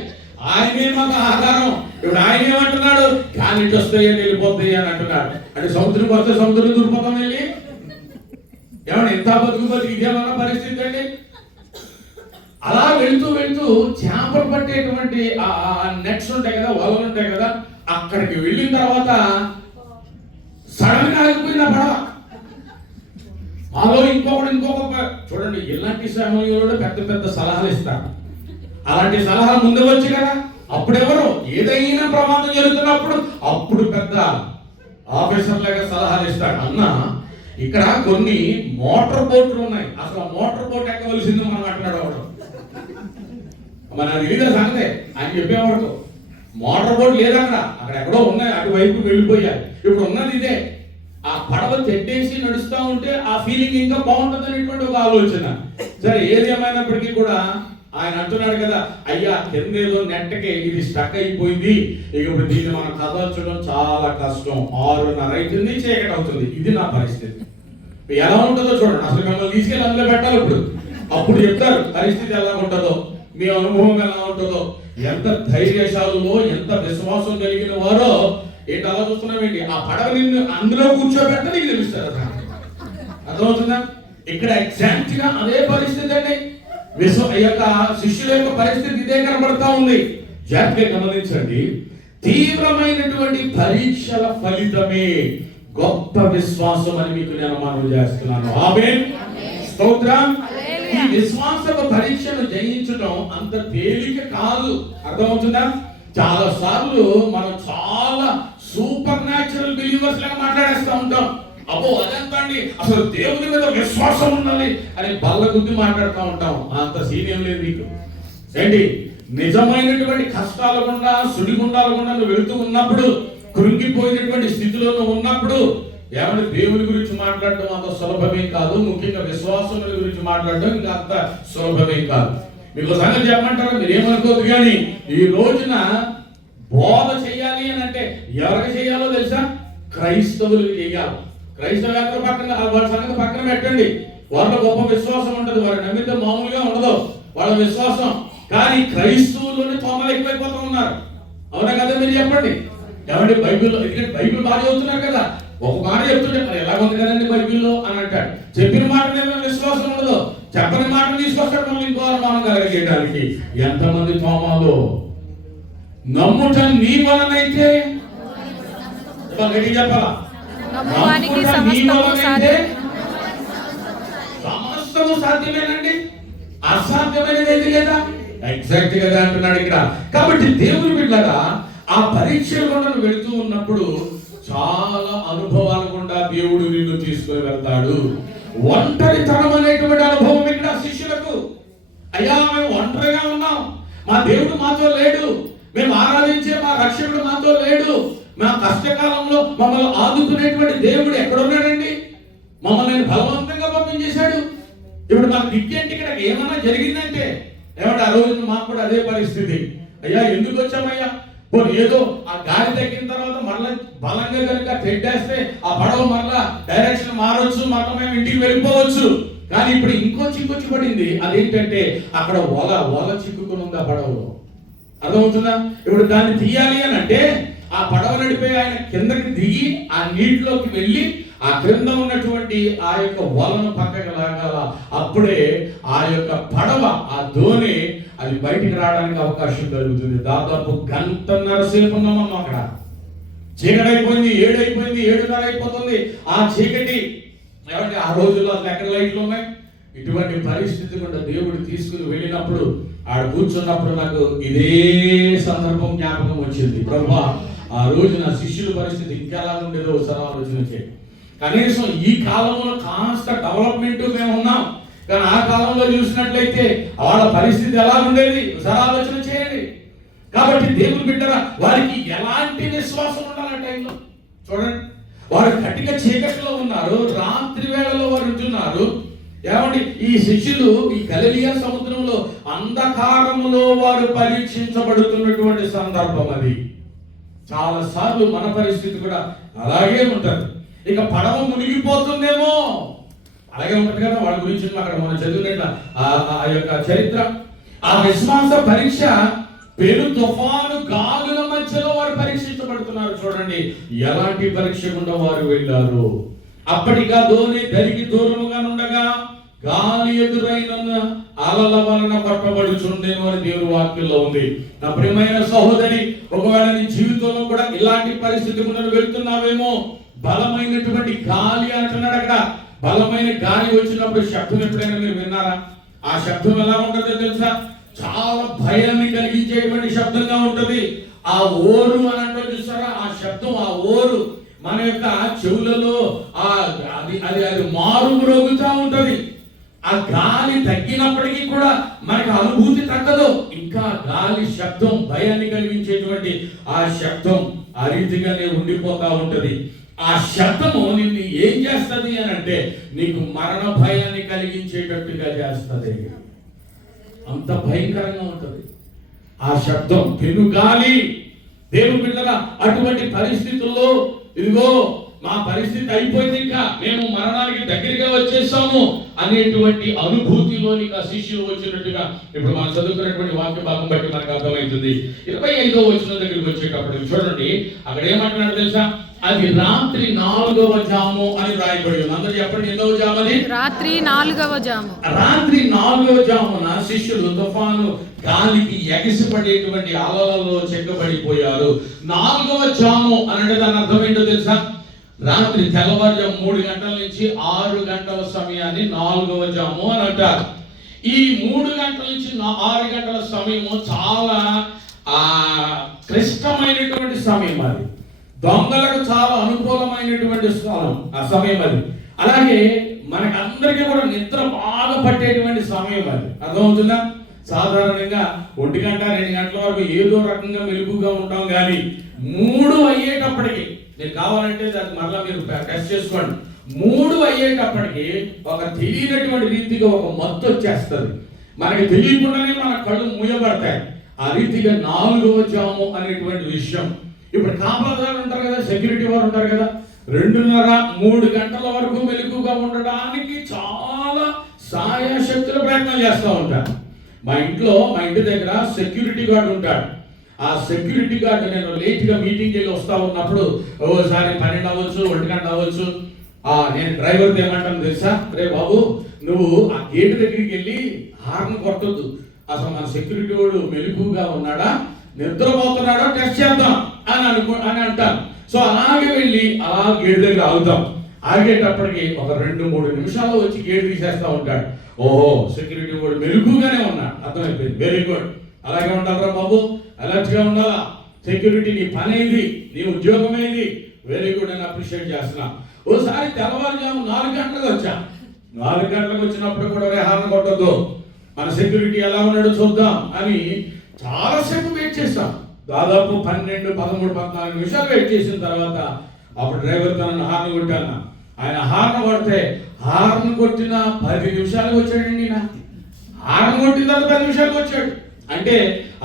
ఆయనే మాకు ఆధారం. ఇప్పుడు ఆయన ఏమంటున్నాడు, గాలి ఇటు వస్తాయి అని వెళ్ళిపోతాయి అని అంటున్నాడు. అంటే సముద్రం వస్తే సముద్రం దూరిపోతాం వెళ్ళి. ఏమన్నా ఎంత బతుకు ఇదేమన్నా పరిస్థితి అండి. అలా వెళ్తూ వెళ్తూ చేపలు పట్టేటువంటి నెట్స్ ఉంటాయి కదా, వలలు ఉంటాయి కదా, అక్కడికి వెళ్ళిన తర్వాత సడన్ గా ఆగిపోయింది ఆ పడవ. మాలో ఇంకొక చూడండి, ఇలాంటి సమయంలో పెద్ద పెద్ద సలహాలు ఇస్తారు. అలాంటి సలహాలు ముందు వచ్చి కదా, అప్పుడెవరు ఏదైనా ప్రమాదం జరుగుతున్నప్పుడు అప్పుడు పెద్ద ఆఫీసర్ లాగా సలహాలు ఇస్తాడు. అన్న ఇక్కడ కొన్ని మోటార్ బోట్లు ఉన్నాయి, అసలు మోటార్ బోట్ ఎక్కవలసింది మనం అంటున్నాడు అవడం. మన వివిధ సంగతే ఆయన చెప్పేవాడు. మోటార్ బోట్ లేదక్కడ, అక్కడ ఎక్కడో ఉన్నాయి, అటువైపు వెళ్ళిపోయారు. ఇప్పుడు ఉన్నది ఇదే. ఆ పడవ తెట్టేసి నడుస్తూ ఉంటే ఆ ఫీలింగ్ ఇంకా బాగుంటుంది అనేటువంటి ఒక ఆలోచన. సరే, ఏది ఏమైనప్పటికీ కూడా ఆయన అంటున్నాడు కదా, అయ్యా కిందేదో నెట్టకే ఇది స్టక్ అయిపోయింది, ఇక ఇప్పుడు దీన్ని మనం కదల్చడం చాలా కష్టం, 6:30 అవుతుంది, చీకటి అవుతుంది. ఇది నా పరిస్థితి. ఎలా ఉంటుందో చూడండి. అసలు మిమ్మల్ని తీసుకెళ్ళి అందులో పెట్టాలి. అప్పుడు చెప్తారు పరిస్థితి ఎలా ఉంటుందో, మీ అనుభవం ఎలా ఉంటుందో, ఎంత ధైర్యశాలులో, ఎంత విశ్వాసం కలిగిన వారో. ఏంటి అలా చూస్తున్నామేంటి? ఆ పడవని అందులో కూర్చోబెట్ట నీకు తెలుస్తారు. అర్థమవుతుందా? ఇక్కడ ఎగ్జాక్ట్ గా అదే పరిస్థితి అండి. యొక్క శిష్యుల యొక్క పరిస్థితి ఇదే కనబడతా ఉంది. జాగ్రత్తగా గమనించండి. తీవ్రమైనటువంటి పరీక్షల ఫలితమే గొప్ప విశ్వాసం అని మీకు నేను మనవి చేస్తున్నాను. ఆమేన్. స్తోత్రం. ఈ విశ్వాసపు పరీక్షను జయించడం అంత తేలిక కాదు. అర్థమవుతుందా? చాలా సార్లు మనం చాలా సూపర్ న్యాచురల్ బిలీవర్స్ లాగా మాట్లాడేస్తూ ఉంటాం. అబ్బో అదంతా అండి, అసలు దేవుని మీద విశ్వాసం ఉండాలి అని బల్ల గుద్ది మాట్లాడుతూ ఉంటాం. అంత సీనియం లేదు నీకు. ఏంటి నిజమైనటువంటి కష్టాల గుండా సుడిగుండాల గుండా నువ్వు వెళుతూ ఉన్నప్పుడు, కృంగిపోయినటువంటి స్థితిలో నువ్వు ఉన్నప్పుడు ఏమంటే దేవుని గురించి మాట్లాడడం అంత సులభమే కాదు. ముఖ్యంగా విశ్వాసం గురించి మాట్లాడడం ఇంకా అంత సులభమే కాదు. మీకు సంగతి చెప్పమంటారా, మీరేమనుకోదు కానీ ఈ రోజున బోధ చేయాలి అని అంటే ఎవరికి చేయాలో తెలుసా? క్రైస్తవులు చేయాలి. క్రైస్తవ పక్కన వాళ్ళ సంగతి పక్కన పెట్టండి. వాళ్ళ గొప్ప విశ్వాసం ఉంటుంది, వారి నమ్మితే మామూలుగా ఉండదు వాళ్ళ విశ్వాసం. కానీ క్రైస్తవుల్లోనే తోమలు ఎక్కువైపోతూ ఉన్నారు. అవునా కదా? మీరు చెప్పండి. ఏమంటే బైబిల్లో, ఎందుకంటే బైబిల్ బాగా చదువుతున్నారు కదా, ఒక మాట చెప్తుంటే మరి ఎలా ఉంది కదండి బైబిల్లో అని అంటాడు. చెప్పిన మాట మీద విశ్వాసం ఉండదు, చెప్పని మాట తీసుకొస్తాడు మళ్ళీ ఇంకో అనుమానం కలిగేయడానికి. ఎంతమంది తోమాలు నమ్ముట నీ వలనైతే చెప్పాలా, సమస్తము సాధ్యమేనండి, అసాధ్యమైనది ఏది లేదా? ఎగ్జాక్ట్ గా అంటున్నాడు ఇక్కడ. కాబట్టి దేవుని బిడ్డలారా, ఆ పరీక్షల గుండా వెళుతూ ఉన్నప్పుడు చాలా అనుభవాల గుండా దేవుడు నిన్ను తీసుకుని వెళ్తాడు. ఒంటరితనం అనేటువంటి అనుభవం ఇక్కడ శిష్యులకు. అయ్యా మేము ఒంటరిగా ఉన్నాం, మా దేవుడు మాతో లేడు, మేము ఆరాధించే మా రక్షకుడు మాతో లేడు, మా కష్టకాలంలో మమ్మల్ని ఆదుకునేటువంటి దేవుడు ఎక్కడున్నాడండి? మమ్మల్ని బలవంతంగా పంపించేశాడు. ఇప్పుడు మాకు దిక్కేంటి? ఇక్కడ ఏమన్నా జరిగిందంటే ఏమంటే ఆ రోజు మాకు కూడా అదే పరిస్థితి. అయ్యా ఎందుకు వచ్చామయ్యా? పోనీ ఏదో ఆ గాలి తగ్గిన తర్వాత మరలా బలంగా కనుక తెడ్డేస్తే ఆ పడవ మరలా డైరెక్షన్ మారొచ్చు, మరలా మేము ఇంటికి వెళ్ళిపోవచ్చు. కానీ ఇప్పుడు ఇంకో చిక్కొచ్చి పడింది. అదేంటంటే అక్కడ ఓల చిక్కుకుని ఉంది ఆ పడవలో. అర్థమవుతుందా? ఇప్పుడు దాన్ని తీయాలి అని అంటే ఆ పడవ నడిపే ఆయన కిందకి దిగి ఆ నీటిలోకి వెళ్ళి ఆ క్రింద ఉన్నటువంటి ఆ యొక్క వలను పక్కకి లాగాల. అప్పుడే ఆ యొక్క పడవ, ఆ దోణి అది బయటికి రావడానికి అవకాశం కలుగుతుంది. దాదాపు గంటన్నర సేపు ఉన్నాం మనం అక్కడ. చీకటి అయిపోయింది, 7 అయిపోయింది, 7:30 అయిపోతుంది. ఆ చీకటి ఏమంటే ఆ రోజుల్లో ఎక్కడ లైట్లు ఉన్నాయి? ఇటువంటి పరిస్థితి కూడా దేవుడు తీసుకుని వెళ్ళినప్పుడు ఆడ కూర్చున్నప్పుడు నాకు ఇదే సందర్భం జ్ఞాపకం వచ్చింది. ప్రభువా, ఆ రోజు నా శిష్యుల పరిస్థితి ఇంకెలా ఉండేదో ఒకసారి ఆలోచన చేయండి. కనీసం ఈ కాలంలో కాస్త డెవలప్మెంట్ మేము ఉన్నాం, కానీ ఆ కాలంలో చూసినట్లయితే వాళ్ళ పరిస్థితి ఎలా ఉండేది ఒకసారి ఆలోచన చేయండి. కాబట్టి దేవుని బిడ్డరా, వారికి ఎలాంటి విశ్వాసం ఉండాలి ఆ టైంలో? చూడండి, వారు కటిక చీకటిలో ఉన్నారు, రాత్రి వేళలో వారు ఉంటున్నారు. ఏమండి, ఈ శిష్యులు ఈ గలిలయ సముద్రంలో అంధకారములో వారు పరీక్షించబడుతున్నటువంటి సందర్భం అది. చాలా సార్లు మన పరిస్థితి కూడా అలాగే ఉంటుంది. ఇక పడవ మునిగిపోతుందేమో, అలాగే ఉంటుంది కదా. వాళ్ళ గురించి అక్కడ మనం చదివినట్ల ఆ యొక్క చరిత్ర, ఆ విశ్వాస పరీక్ష పెను తుఫాను గాలుల మధ్యలో వారు పరీక్షించబడుతున్నారు. చూడండి ఎలాంటి పరీక్ష గుండా వారు వెళ్ళారు. అప్పటిగా దోణి దరికి దూరముగా నుండగా గాలి ఎదురైన అలల వలన పట్టబడుచుండెను అని దేవుని వాక్యంలో ఉంది. నా ప్రియమైన సహోదరి, ఒకవేళ నీ జీవితంలో కూడా ఇలాంటి పరిస్థితి గుండా వెళ్తున్నావేమో. బలమైనటువంటి గాలి అంటున్నాడు అక్కడ. బలమైన గాలి వచ్చినప్పుడు శబ్దం ఎప్పుడైనా మీరు విన్నారా? ఆ శబ్దం ఎలా ఉంటుందో తెలుసా? చాలా భయాన్ని కలిగించేటువంటి శబ్దంగా ఉంటది. ఆ ఓరు అని అంటే చూసారా, ఆ శబ్దం, ఆ ఓరు మన యొక్క చెవులలో అది మారు మ్రోగుతూ ఉంటది. ఆ గాలి తగ్గినప్పటికీ కూడా మనకు అనుభూతి తగ్గదు. ఇంకా గాలి శబ్దం భయాన్ని కలిగించేటువంటి ఆ శబ్దం ఆ రీతిగానే ఉండిపోతా ఉంటది. ఆ శబ్దము నిన్ను ఏం చేస్తుంది అని అంటే నీకు మరణ భయాన్ని కలిగించేటట్టుగా చేస్తుంది. అంత భయంకరంగా ఉంటది ఆ శబ్దం, పెనుగాలి. దేవుని బిడ్డల అటువంటి పరిస్థితుల్లో ఇదిగో మా పరిస్థితి అయిపోయింది, ఇంకా మేము మరణానికి దగ్గరగా వచ్చేసాము అనేటువంటి అనుభూతిలోని ఆ శిష్యులు వచ్చినట్టుగా ఇప్పుడు మనం చదువుకున్నటువంటి వాక్య భాగం బట్టి మనకు అర్థమవుతుంది. 25వ వచనం దగ్గరికి వచ్చేటప్పుడు చూడండి, అక్కడ ఏమంటున్నాడు తెలుసా? అది రాత్రి 4వ జాము అని రాయబడి ఉంది. అందరూ చెప్పండి, ఎన్నో జాము అది? రాత్రి 4వ జాము. రాత్రి 4వ జామున శిష్యులు తుఫాను గాలికి ఎగిసిపడేటువంటి అలలలో చెక్కబడిపోయారు. 4వ జాము అంటే దాని అర్థం ఏంటో తెలుసా? రాత్రి తెల్లవారుజాము 3 గంటల నుంచి 6 గంటల సమయాన్ని 4వ జాము అని అంటారు. ఈ 3 గంటల నుంచి 6 గంటల సమయము చాలా క్లిష్టమైనటువంటి సమయం. అది దొంగలకు చాలా అనుకూలమైనటువంటి స్థలం ఆ సమయం అది. అలాగే మనకందరికీ కూడా నిద్ర బాగా పట్టేటువంటి సమయం అది. అర్థమవుతుందా? సాధారణంగా 1 గంట 2 గంటల వరకు ఏదో రకంగా మెలుగుగా ఉంటాం, కానీ 3 అయ్యేటప్పటికి, నేను కావాలంటే దాన్ని మరలా మీరు టెస్ట్ చేసుకోండి, 3 అయ్యేటప్పటికి ఒక తెలియనటువంటి రీతిగా ఒక మత్తు వచ్చేస్తుంది. మనకి తెలియకుండానే మన కళ్ళు మూయబడతాయి. ఆ రీతిగా 4వ జాము అనేటువంటి విషయం. ఇప్పుడు కాపలాదారులు ఉంటారు కదా, సెక్యూరిటీ వారు ఉంటారు కదా, 2:30-3 గంటల వరకు మెలకుగా ఉండడానికి చాలా సాయశక్తుల ప్రయత్నం చేస్తూ ఉంటారు. మా ఇంటి దగ్గర సెక్యూరిటీ గార్డ్ ఉంటాడు. ఆ సెక్యూరిటీ గార్డ్ నేను లేట్గా మీటింగ్కి వెళ్ళి వస్తూ ఉన్నప్పుడు ఓసారి 12 అవ్వచ్చు, 1 గంట అవ్వచ్చు, నేను డ్రైవర్తో ఏమంటాను తెలుసా, రే బాబు నువ్వు ఆ గేట్ దగ్గరికి వెళ్ళి హార్న్ కొట్టొద్దు, అసలు మన సెక్యూరిటీ వాడు మెలకుగా ఉన్నాడా నిద్రపోతున్నాడో టెస్ట్ చేద్దాం అని అంటాను. సో అలాగే వెళ్ళి అలా గేట్ దగ్గర ఆగుతాం. ఆగేటప్పటికి ఒక 2-3 నిమిషాల్లో వచ్చి గేట్ తీసేస్తూ ఉంటాడు. ఓహో, సెక్యూరిటీ వాడు మెలకుగానే ఉన్నాడు, అర్థమైపోయింది, వెరీ గుడ్. అలాగే ఉండాలరా బాబు, అలర్ట్గా ఉండాలా, సెక్యూరిటీ నీ పని అయింది, నీ ఉద్యోగం అయింది, వెరీ గుడ్ అని అప్రిషియేట్ చేస్తున్నా. ఓసారి తెల్లవారుజాము 4 గంటలకు వచ్చా. 4 గంటలకు వచ్చినప్పుడు కూడా హార్న్ కొట్టద్దు, మన సెక్యూరిటీ ఎలా ఉన్నాడో చూద్దాం అని చాలాసేపు వెయిట్ చేస్తాం. దాదాపు 12, 13, 14 నిమిషాలు వెయిట్ చేసిన తర్వాత అప్పుడు డ్రైవర్ తనను హార్న్ కొట్టాను. ఆయన హార్న్ కొడితే హార్న్ కొట్టిన 10 నిమిషాలకు వచ్చాడండి. హార్న్ కొట్టిన తర్వాత 10 నిమిషాలకు వచ్చాడు. అంటే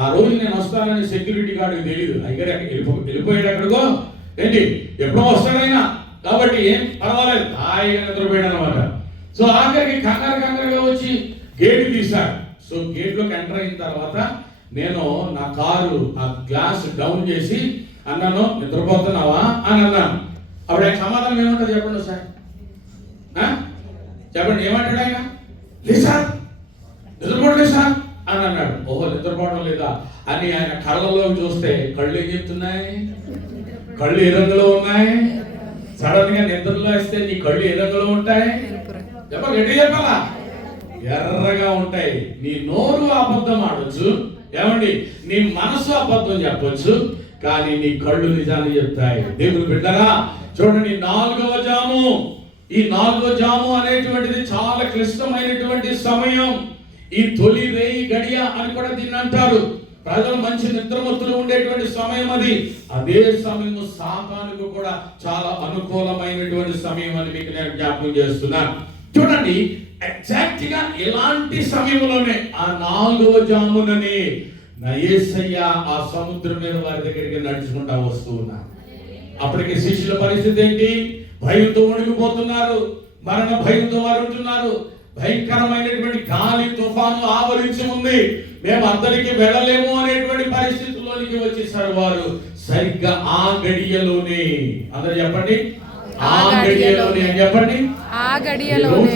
ఆ రోజు నేను వస్తానని సెక్యూరిటీ గార్డుకి తెలియదు. అయితే వెళ్ళిపోయాడు ఎక్కడికో, ఏంటి ఎప్పుడో వస్తాడైనా, కాబట్టి ఏం పర్వాలేదు, హాయిగా నిద్రపోయాడు అనమాట. సో ఆఖరికి కంగారుగా వచ్చి గేట్ తీశాడు. సో గేట్లోకి ఎంటర్ అయిన తర్వాత నేను నా కారు ఆ గ్లాస్ డౌన్ చేసి అన్నాను, నిద్రపోతున్నావా అని అన్నాను. అప్పుడు ఆయన సమాధానం ఏమంటారు చెప్పండి సార్, చెప్పండి ఏమంటాడు ఆయన? లేదు సార్, నిద్రపోవట్లేదు సార్ అని అన్నాడు. ఓహో, నిద్రపోవడం లేదా అని ఆయన కళ్ళలో చూస్తే కళ్ళు ఏం చెప్తున్నాయి? కళ్ళు ఏ రంగులో ఉన్నాయి? సడన్ గా నిద్రలో వేస్తే నీ కళ్ళు ఏ రంగులో ఉంటాయి? చెప్పాలి, ఎట్టి చెప్పాలా? ఎర్రగా ఉంటాయి. నీ నోరు అబద్ధం ఆడొచ్చు, ఏమండి, నీ మనసు అబద్ధం చెప్పొచ్చు, కానీ నీ కళ్ళు నిజాన్ని చెప్తాయి. దేవుని బిడ్డరా చూడండి, 4వ జాము, ఈ 4వ జాము అనేటువంటిది చాలా క్లిష్టమైనటువంటి సమయం. ఈ తొలి రేయి గడియ అని కూడా దీన్ని అంటారు. ప్రజలు మంచి నిద్రమత్తులు ఉండేటువంటి సమయం అది. అదే సమయం సాతానుకు కూడా చాలా అనుకూలమైనటువంటి సమయం అని మీకు నేను జ్ఞాపకం చేస్తున్నాను. చూడండి, ఎగ్జాక్ట్ గా ఇలాంటి సమయంలోనే ఆ 4వ జాముననే నా యేసయ్య ఆ సముద్రం మీద వారి దగ్గరికి నడుచుకుంటా వస్తూ ఉన్నారు. అప్పటికి శిష్యుల పరిస్థితి ఏంటి? భయంతో వణికిపోతున్నారు, మరణ భయంతో వారు ఉంటున్నారు. భయంకరమైనటువంటి గాలి తుఫాను ఆవరించి ఉంది, మేము అందరికి వెళ్ళలేము అనేటువంటి పరిస్థితుల్లోనికి వచ్చేసారు వారు. సరిగ్గా ఆ గడియలోనే, అందరూ చెప్పండి, ఆ గడియలోనే చెప్పండి. ఆ గడియలోనే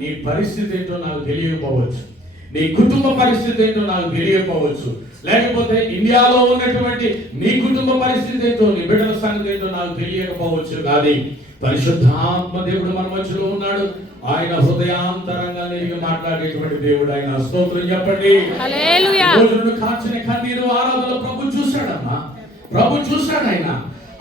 నీ పరిస్థితి ఏంటో నాకు తెలియకపోవచ్చు, నీ కుటుంబ పరిస్థితి ఏంటో నాకు తెలియకపోవచ్చు, లేకపోతే ఇండియాలో ఉన్నటువంటి నీ కుటుంబ పరిస్థితి ఏంటో, నీ బిడ్డల సంగతి ఏంటో నాకు తెలియకపోవచ్చు. కానీ పరిశుద్ధాత్మ దేవుడు మన మధ్యలో ఉన్నాడు. ఆయన హృదయాంతరంగా నేను మాట్లాడేటువంటి దేవుడు. ఆయన స్తోత్రం చెప్పండి. హల్లెలూయా. రోజును కాచిన కన్నీరు ఆరాధనలో ప్రభు చూశాడమ్మా, ప్రభు చూశాడు.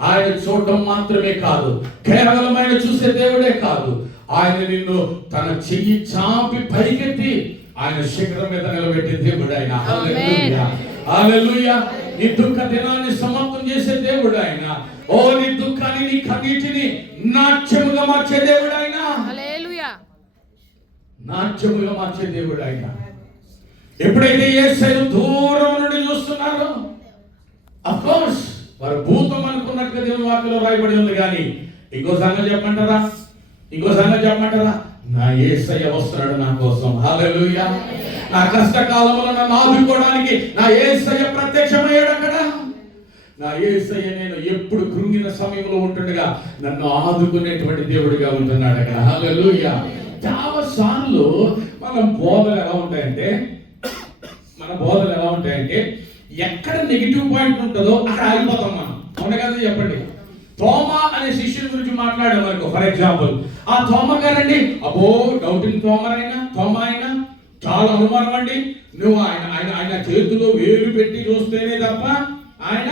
ఆయన చూడటం మాత్రమే కాదు, కేవలం ఆయన చూసే దేవుడే కాదు, ఆయన నిన్ను తన చెయ్యి చాపి పైకెత్తి ఆయన శిఖరం మీద నిలబెట్టే దేవుడు ఆయన. హల్లెలూయా, హల్లెలూయా. నీ దుఃఖ దినాన్ని సమాప్తం చేసే దేవుడు ఆయన. ఓ నీ దుఃఖాన్ని, నీ కన్నీటిని నాట్యముగా మార్చే దేవుడు ఆయన. హల్లెలూయా, నాట్యముగా మార్చే దేవుడు ఆయన. ఎప్పుడైతే యేసయ్య దూరం నుండి చూస్తున్నారో, ఆఫ్ కోర్స్ వారు భూతం అనుకున్నట్టుగా దేవుని వాక్యంలో రాయబడి ఉంది. కానీ ఇంకో సంగతి చెప్పమంటారా? నా యేసయ్య వస్తున్నాడు నా కోసం. హల్లెలూయా. నా కష్టకాలంలో నన్ను ఆదుకోవడానికి నా యేసయ్య ప్రత్యక్షమయ్యాడు అక్కడ. నా యేసయ్య నేను ఎప్పుడు కృంగిన సమయంలో ఉంటుండగా నన్ను ఆదుకునేటువంటి దేవుడిగా ఉంటున్నాడు అక్కడ. హల్లెలూయా. చాలా సార్లు మన బోధలు ఎలా ఉంటాయంటే ఎక్కడ నెగిటివ్ పాయింట్ ఉంటుందో అక్కడ ఆగిపోతాం మనం. అవునా కదా చెప్పండి. తోమా అనే శిష్యుని గురించి మాట్లాడాం అనుకో, ఫర్ ఎగ్జాంపుల్. ఆ తోమా గారండి, అబ్బో డౌటింగ్ తోమా అయినా చాలా అనుమానం అండి. నువ్వు ఆయన చేతిలో వేలు పెట్టి చూస్తేనే తప్ప ఆయన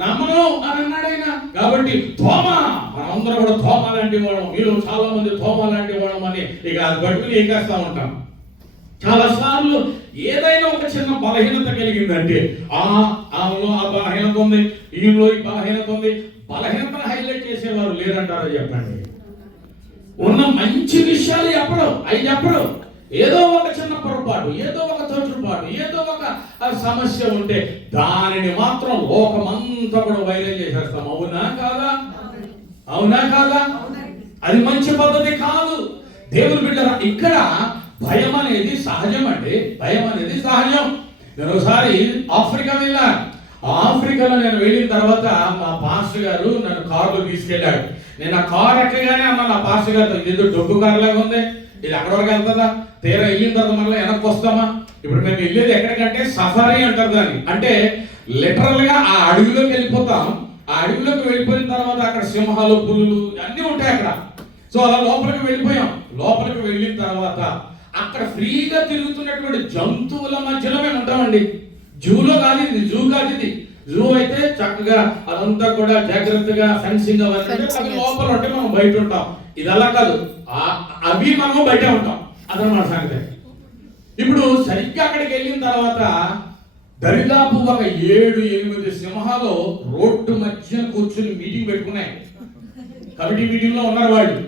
నమ్మను అని అన్నాడు ఆయన. కాబట్టి తోమ, మనందరం కూడా తోమ లాంటి వాళ్ళం, మీరు చాలా మంది తోమ లాంటి వాళ్ళం అని ఇక అది పట్టుకుని ఏం చేస్తా ఉంటాం. చాలా సార్లు ఏదైనా ఒక చిన్న బలహీనత కలిగిందంటే ఆమెలో ఆ బలహీనత ఉంది, ఈలో ఈ బలహీనత ఉంది. బలహీనతను హైలైట్ చేసేవారు లేరంటారో చెప్పండి. ఉన్న మంచి విషయాలు చెప్పడు. ఏదో ఒక చిన్న పొరపాటు, ఏదో ఒక తోచుపాటు, ఏదో ఒక సమస్య ఉంటే దానిని మాత్రం లోకమంతా కూడా వైరల్ చేసేస్తాం. అవునా కాదా? అది మంచి పద్ధతి కాదు. దేవుని బిడ్డరా, ఇక్కడ భయం అనేది సహజం అండి. భయం అనేది సహజం. నేను ఒకసారి ఆఫ్రికా వెళ్ళాను. ఆఫ్రికాలో నేను వెళ్ళిన తర్వాత మా పాస్టర్ గారు నన్ను కారులో తీసుకెళ్ళాడు. నేను ఆ కారు ఎక్కగానే అన్నా నా పాస్టర్ గారితో, ఇది డొగ్గు కారు లాగా ఉంది, ఇది అక్కడ వరకు వెళ్తుందా? తీరా వెళ్ళిన తర్వాత మళ్ళీ వెనక్కి వస్తామా? ఇప్పుడు మేము వెళ్ళేది ఎక్కడికంటే సఫారీ అంటారు దాన్ని. అంటే లిటరల్ గా ఆ అడవిలోకి వెళ్ళిపోతాం. ఆ అడవిలోకి వెళ్ళిపోయిన తర్వాత అక్కడ సింహాలు, పులులు అన్నీ ఉంటాయి అక్కడ. సో అలా లోపలికి వెళ్ళిపోయాం. లోపలికి వెళ్ళిన తర్వాత అక్కడ ఫ్రీగా తిరుగుతున్నటువంటి జంతువుల మధ్యలో మేము ఉంటామండి. జూలో కాదు ఇది, జూ కాదు ఇది. జూ అయితే చక్కగా అదంతా కూడా జాగ్రత్తగా ఫెన్సింగ్ అవన్నీ లోపల ఉంటే మనం బయట ఉంటాం. ఇది అలా కాదు, అవి మనం బయట ఉంటాం. అదనమాట సంగతి. ఇప్పుడు సరిగ్గా అక్కడికి వెళ్ళిన తర్వాత దరిదాపు ఒక 7-8 సింహాలు రోడ్డు మధ్యన కూర్చుని మీటింగ్ పెట్టుకున్నాయి. కమిటీ మీటింగ్ లో ఉన్నారు వాళ్ళు.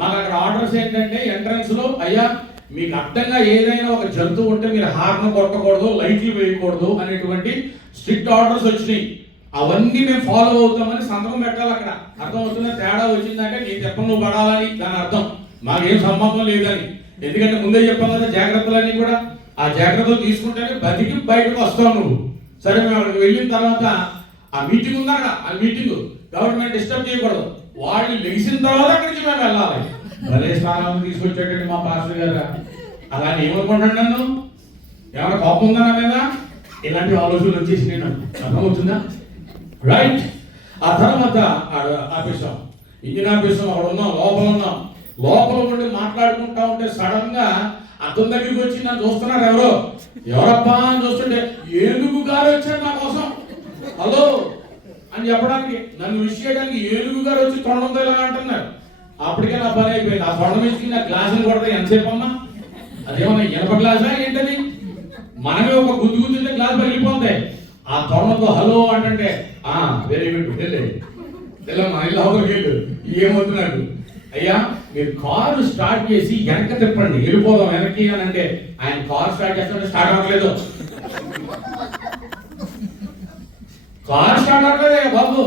మాకు అక్కడ ఆర్డర్స్ ఏంటంటే ఎంట్రన్స్ లో, అయ్యా మీకు అడ్డంగా ఏదైనా ఒక జంతువు ఉంటే మీరు హార్న్ కొట్టకూడదు, లైట్లు వేయకూడదు అనేటువంటి స్ట్రిక్ట్ ఆర్డర్స్ వచ్చినాయి. అవన్నీ మేము ఫాలో అవుతామని సంతకం పెట్టాలి అక్కడ. అర్థం అవుతుందా? తేడా వచ్చిందంటే నీ తెప్ప నువ్వు పడాలని దాని అర్థం. మాకేం సంబంధం లేదని. ఎందుకంటే ముందే చెప్పాం కదా జాగ్రత్తలన్నీ కూడా. ఆ జాగ్రత్తలు తీసుకుంటేనే బతికి బయటకు వస్తావు నువ్వు. సరే, మేము అక్కడికి వెళ్ళిన తర్వాత ఆ మీటింగ్ ఉందా అక్కడ, ఆ మీటింగ్ గవర్నమెంట్ డిస్టర్బ్ చేయకూడదు. వాళ్ళు లెగిసిన తర్వాత అక్కడి నుంచి మేము వెళ్ళాలి. భలే స్థానాలను తీసుకొచ్చేటండి మా పాస్టర్ గారు. అలా ఏమనుకుంటాను, నన్ను ఏమైనా కోపం ఉందా నా మీద? ఇలాంటి ఆలోచనలు వచ్చేసి నేను అర్థమవుతుందా? రైట్. ఆ తర్వాత ఆపేసాం, ఇంజిన్ ఆపేసాం. అక్కడ ఉన్నాం, లోపల ఉండి మాట్లాడుకుంటా ఉంటే సడన్ గా అతని దగ్గరికి వచ్చి నన్ను చూస్తున్నారు. ఎవరబ్బా అని చూస్తుంటే ఏనుగు గారు వచ్చారు నా కోసం, హలో అని చెప్పడానికి, నన్ను విష్ చేయడానికి ఏనుగు గారు వచ్చి తొండంతో ఇలా అంటున్నారు. అప్పటికే నా పని అయిపోయింది. ఆ తొండం వేసి నా గ్లాసులు కొడతా ఎంతసేపు అమ్మా? అదేమన్నా ఇనప గ్లాసా ఏంటది? మనమే ఒక గుద్దుతే గ్లాస్ పగిలిపోతాయి. ఆ తొండంతో హలో అంటే వెరీ గుడ్ వెళ్ళమ్మా, ఇలా వెళ్ళు, ఏమవుతుంది నాకు? అయ్యా మీరు కారు స్టార్ట్ చేసి వెనక తిప్పండి, వెళ్ళిపోదాం వెనక్కి అని అంటే ఆయన కారు స్టార్ట్ చేస్తుంటే స్టార్ట్ అవ్వట్లేదు. కారు స్టార్ట్ అవ్వట్లేదే బాబు,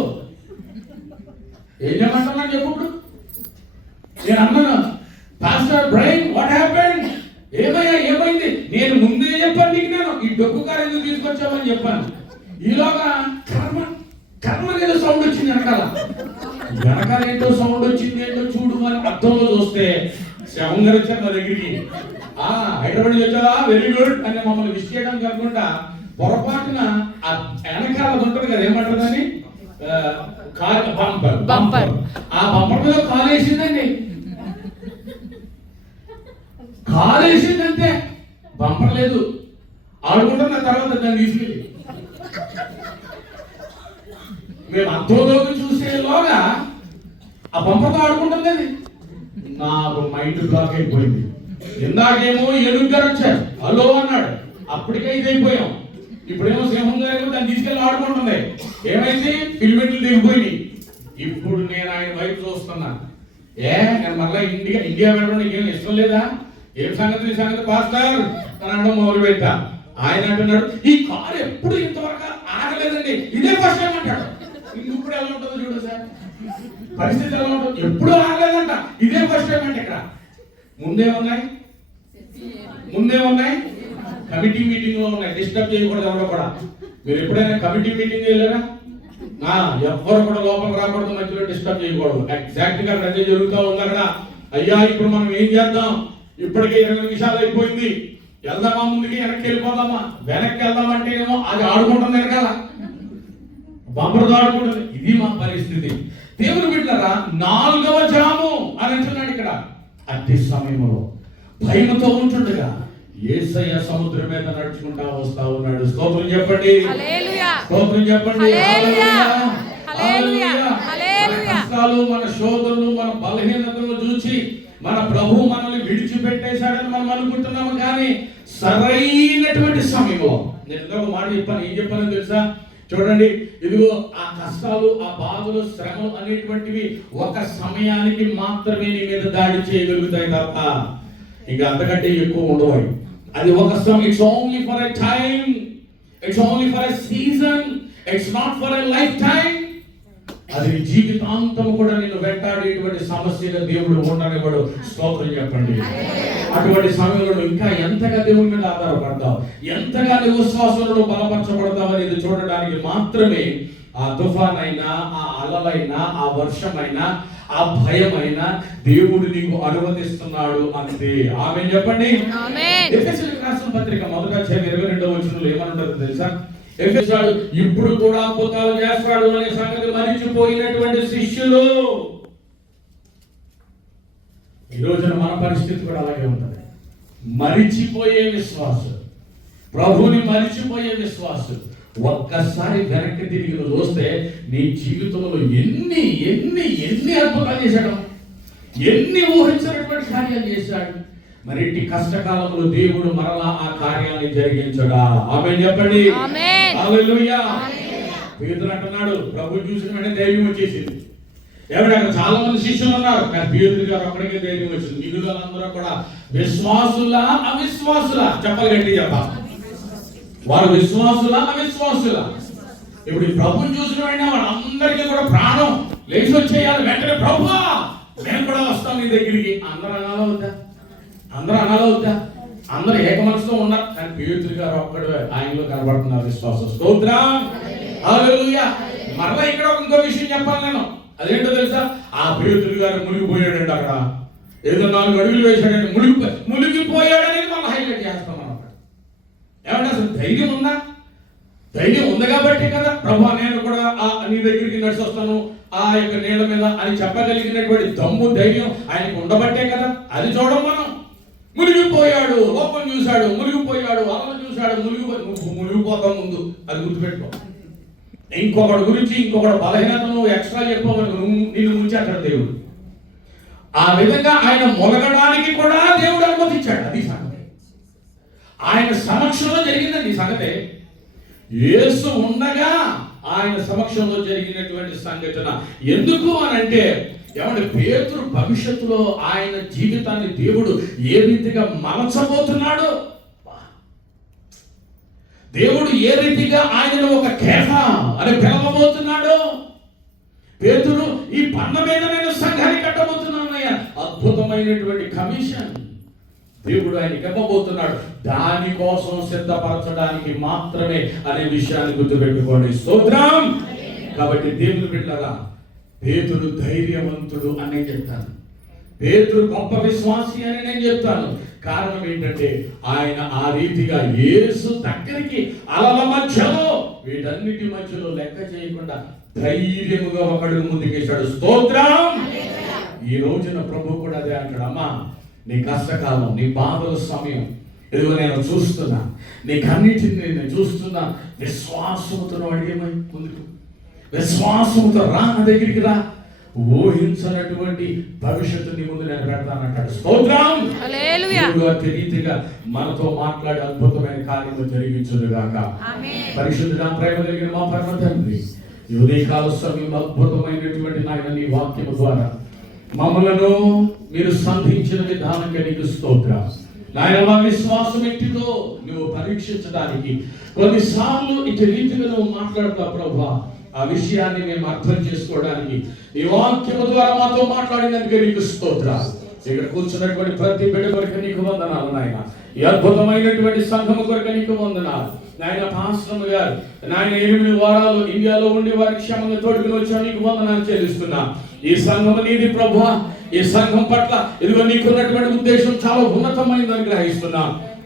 ఏం చేయమంటున్నా చెప్పు. ఇప్పుడు నేను అన్నాను, పాస్టర్ బ్రైన్ వాట్ హ్యాపెండ్? ఏమైంది? నేను ముందే చెప్పాను నీకు, నేను ఈ డొక్కు కారు ఎందుకు తీసుకొచ్చామని చెప్పాను. ఈలోగా కర్మ ఏదో సౌండ్ వచ్చింది వెనకాల ఏంటో సౌండ్ వచ్చింది, ఏంటో చూడు అని అర్థంలో చూస్తే శవం గారు వచ్చారు మా దగ్గరికి. హైదరాబాద్ వచ్చారా, వెరీ గుడ్ అని మమ్మల్ని విష్ చేయడానికి అనుకుంటా పొరపాటున ఆ వెనకాల ఉంటుంది కదా, ఏమంటుందని బంపర్, ఆ బంపర్ మీద కాలేసిందండి. కాలేసిందంటే బంపర్ లేదు, ఆడుకుంటున్న తర్వాత దాన్ని తీసుకెళ్ళి మేము అర్థంలోకి చూసేలోగా ఆ బంపర్తో ఆడుకుంటుంది. అది నాకు మైండ్ బ్లాక్ అయిపోయింది. ఇందాకేమో ఏనుగు గారు వచ్చారు, హలో అన్నాడు, అప్పటికే ఇదైపోయాం. ఇప్పుడేమో సింహం గారు దాన్ని తీసుకెళ్ళి ఆడుకుంటుంది. ఏమైంది? ఫిల్మెంట్లు దిగిపోయినాయి. ఇప్పుడు నేను ఆయన వైపు చూస్తున్నా. నేను మళ్ళీ ఇండియా వెళ్ళడం నీకేం ఇష్టం లేదా? ఏం సంగతి పాస్టర్ అని అనడం మొదలు పెట్టా. ఆయన అంటున్నాడు, ఈ కారు ఎప్పుడు ఇంతవరకు ఆగలేదండి, ఇదే ఫస్ట్ టైం అంటాడు. ఇప్పుడు ఎలా ఉంటుందో చూడు సార్, పరిస్థితి ఎలా ఉంటుంది. ఎప్పుడు ఆగలేదంట, ఇదే ఫస్ట్ టైం అంటే. ఇక్కడ ముందే ఉన్నాయి కమిటీ మీటింగ్ లో ఉన్నాయి. డిస్టర్బ్ చేయకూడదు ఎవరో కూడా. మీరు ఎప్పుడైనా కమిటీ మీటింగ్ వెళ్ళారా? ఎవ్వరు కూడా లోపల రాకూడదు, మధ్యలో డిస్టర్బ్ చేయకూడదు. ఎగ్జాక్ట్ గా అక్కడ అదే జరుగుతూ ఉందన్నా. అయ్యా ఇప్పుడు మనం ఏం చేద్దాం, ఇప్పటికే 20 నిమిషాలు అయిపోయింది, వెళ్దామా ముందుకి, వెనక్కి వెళ్ళిపోదామా? వెనక్కి వెళ్దామంటేనేమో అది ఆడుకుంటుంది వెనకాల, బంపర్తో ఆడుకుంటుంది. ఇది మా పరిస్థితి. దేవుని బిడ్డలారా, 4వ జాము అని అంటున్నాడు ఇక్కడ. అతి సమయంలో భయంతో ఉంటుండగా యేసయ్య సముద్రం మీద నడుచుకుంటా వస్తా ఉన్నాడు. స్తోత్రం చెప్పండి. హల్లెలూయా. స్తోత్రం చెప్పండి. హల్లెలూయా. హల్లెలూయా. మన కష్టాలు, మన శోధనలు, మన బలహీనతలు చూసి మన ప్రభు మనల్ని విడిచిపెట్టేశాడని మనం అనుకుంటున్నాము. కానీ సరైనటువంటి సమయంలో నేను ఇంకొక మాట చెప్పాను. ఏం చెప్పానో తెలుసా? చూడండి, ఇదిగో ఆ కష్టాలు, ఆ బాధలు, శ్రమలు అనేటువంటివి ఒక సమయానికి మాత్రమే నీ మీద దాడి చేయగలుగుతాయి తప్ప ఇంకా అంతకంటే ఎక్కువ ఉండవు. అది ఒక సమయం. It's only for a time, it's only for a season, it's not for a life time. అది జీవితాంతం కూడా నిన్ను వెంటాడేటువంటి సమస్యగా దేవుడు ఉండనివ్వడు. స్తోత్రం చెప్పండి. అటువంటి సమయంలో ఇంకా ఎంతగా దేవుని మీద ఆధారపడతావు, ఎంతగా నీ విశ్వాసంలో బలపరచబడతావు అనేది చూడడానికి మాత్రమే ఆ తుఫాన్ అయినా, ఆ అలలైనా, ఆ వర్షమైనా, ఆ భయమైనా దేవుడు నీకు అనుమతిస్తున్నాడు అంతే. ఆమేన్ చెప్పండి. ఎఫెసీయులకు రాసిన పత్రిక 1:22 ఏమనుంటుందో తెలుసా? ఎఫెసీయుడు ఇప్పుడు కూడా అద్భుతాలు చేస్తాడు అనే సంగతి మరిచిపోయినటువంటి శిష్యులు. ఈ రోజున మన పరిస్థితి కూడా అలాగే ఉంటుంది. మరిచిపోయే విశ్వాసం, ప్రభుని మరిచిపోయే విశ్వాసం. ఒక్కసారి వెనక్కి తిరిగి నువ్వు చూస్తే నీ జీవితంలో ఎన్ని ఎన్ని ఎన్ని అద్భుతాలు చేశాడు, ఎన్ని ఊహించినటువంటి కార్యాలు చేశాడు. మరి ఇంటి కష్టకాలంలో దేవుడు మరలా ఆ కార్యాన్ని జరిగించడా? ఆమేన్ చెప్పండి. హల్లెలూయా. పేతురు అంటున్నాడు, ప్రభు చూసిన వెంటనే ధైర్యం వచ్చేసింది. ఏమంటే అక్కడ చాలా మంది శిష్యులు ఉన్నారు, కానీ పేతురు గారు అక్కడికే ధైర్యం వచ్చింది. మిగులందరూ కూడా విశ్వాసులా అవిశ్వాసులా? చెప్పాలి, గట్టి చెప్పాలి. వారు విశ్వాసులా అవిశ్వాసులా? ఇప్పుడు ఈ ప్రభుని చూసిన వెంటనే వాళ్ళందరికీ కూడా ప్రాణం లేచి వచ్చేయాలి. వెంటనే ప్రభువా మేము కూడా వస్తాం నీ దగ్గరికి. అందరూ అనాలో వద్దా? అందరూ అనాలో వద్దా? అందరూ ఏక మనసుతో ఉన్నారు. కానీ పేతురు గారు ఒక్కడే ఆయనలో కనబడుతున్నారు విశ్వాసం. స్తోత్రం. హల్లెలూయా. మరలా ఇక్కడ ఇంకో విషయం చెప్పాలి నేను. అదేంటో తెలుసా? ఆ పేతురు గారు మునిగిపోయాడండి. అక్కడ ఏదో 4 అడుగులు వేశాడండి, మునిగిపోయాడని మనం హైలైట్ చేస్తాం. ఏమంటే అసలు ధైర్యం ఉందా? ధైర్యం ఉంది కాబట్టి కదా ప్రభు నేను కూడా నీ దగ్గరికి నడిచి వస్తాను ఆ యొక్క నీళ్ళ మీద అని చెప్పగలిగినటువంటి దమ్ము, ధైర్యం ఆయనకు ఉండబట్టే కదా. అది చూడం మనం. మునిగిపోయాడు, లోపం చూశాడు, మునిగిపోయాడు, అలలు చూశాడు, మునిగిపోతాం ముందు. అది గుర్తుపెట్టుకో. ఇంకొకటి గురించి ఇంకొకటి బలహీనతను ఎక్స్ట్రా చెప్పమని నిన్ను ముంచేస్తాడు దేవుడు. ఆ విధంగా ఆయన మొలగడానికి కూడా దేవుడు అనుమతించాడు. అది సంగతి. ఆయన సమక్షంలో జరిగిందండి ఈ సంగతి. యేసు ఉండగా ఆయన సమక్షంలో జరిగినటువంటి సంఘటన. ఎందుకు అని అంటే ఏమంటే పేతురు భవిష్యత్తులో ఆయన జీవితాన్ని దేవుడు ఏ రీతిగా మలచబోతున్నాడు, దేవుడు ఏ రీతిగా ఆయనను ఒక కేఫా అని పిలవబోతున్నాడు. పేతురు ఈ బండ మీద నేను సంఘాన్ని కట్టబోతున్నానయ్యా. అద్భుతమైనటువంటి కమిషన్ దేవుడు ఆయనకి ఇవ్వబోతున్నాడు. దానికోసం సిద్ధపరచడానికి మాత్రమే అనే విషయాన్ని గుర్తుపెట్టుకోండి. స్తోత్రం. కాబట్టి దేవుని బిడ్డలారా, పేతురు ధైర్యవంతుడు అని నేను చెప్తాను. పేతురు గొప్ప విశ్వాసి అని నేను చెప్తాను. కారణం ఏంటంటే ఆయన ఆ రీతిగా యేసు దగ్గరికి అలల మధ్యలో, వీటన్నిటి మధ్యలో లెక్క చేయకుండా ధైర్యముగా ఒకడు ముందుకేశాడు. స్తోత్రం. ఈ రోజున ప్రభు కూడా అదే అంటాడు. అమ్మా, నీ కష్టకాలం, నీ బాధల సమయం ఇదిగో నేను చూస్తున్నా, నీకన్నిటిని నేను చూస్తున్నా. విశ్వాసముతో అడిగేమై ముందుకు, విశ్వాసముతో రా నా దగ్గరికి రా. ఊహించినటువంటి భవిష్యత్తు నీ ముందు నేను పెడతానంటాడు. స్తోత్రం. రీతిగా మనతో మాట్లాడే అద్భుతమైన కార్యము జరిగించుగాక. పరిశుద్ధుడా, ప్రేమ కలిగిన మా పరమ తండ్రి, ఈ ఉదయకాల సమయంలో అద్భుతమైనటువంటి నాయన నీ వాక్యము ద్వారా మమ్మలను మీరు సంధించిన విధానంగా నీకు స్తోత్రం. నాయన మా విశ్వాసం ఎట్టిదో నువ్వు పరీక్షించడానికి కొన్నిసార్లు ఇటు రీతిగా నువ్వు మాట్లాడతావు ప్రభువా. ఆ విషయాన్ని మేము అర్థం చేసుకోవడానికి నీ వాక్యము ద్వారా మాతో మాట్లాడినందుకు నీకు స్తోత్రాలు. ఇక్కడ కూర్చున్నటువంటి ప్రతి బిడ్డ కొరకు నీకు వందనాలు నాయన. ఈ అద్భుతమైనటువంటి సంఘము కొరకు నీకు వందనాలు నాయన. పాస్టర్ గారు నాయన 8 వారాలు ఇండియాలో ఉండి వారి క్షేమంగా తోడుకుని వచ్చా నీకు వందనాలు చెల్లిస్తున్నా. ఈ సంఘం నీది ప్రభువా. ఈ సంఘం పట్ల ఇదిగో నీకున్నటువంటి ఉద్దేశం చాలా ఉన్నతమైనదని గ్రహిస్తున్నా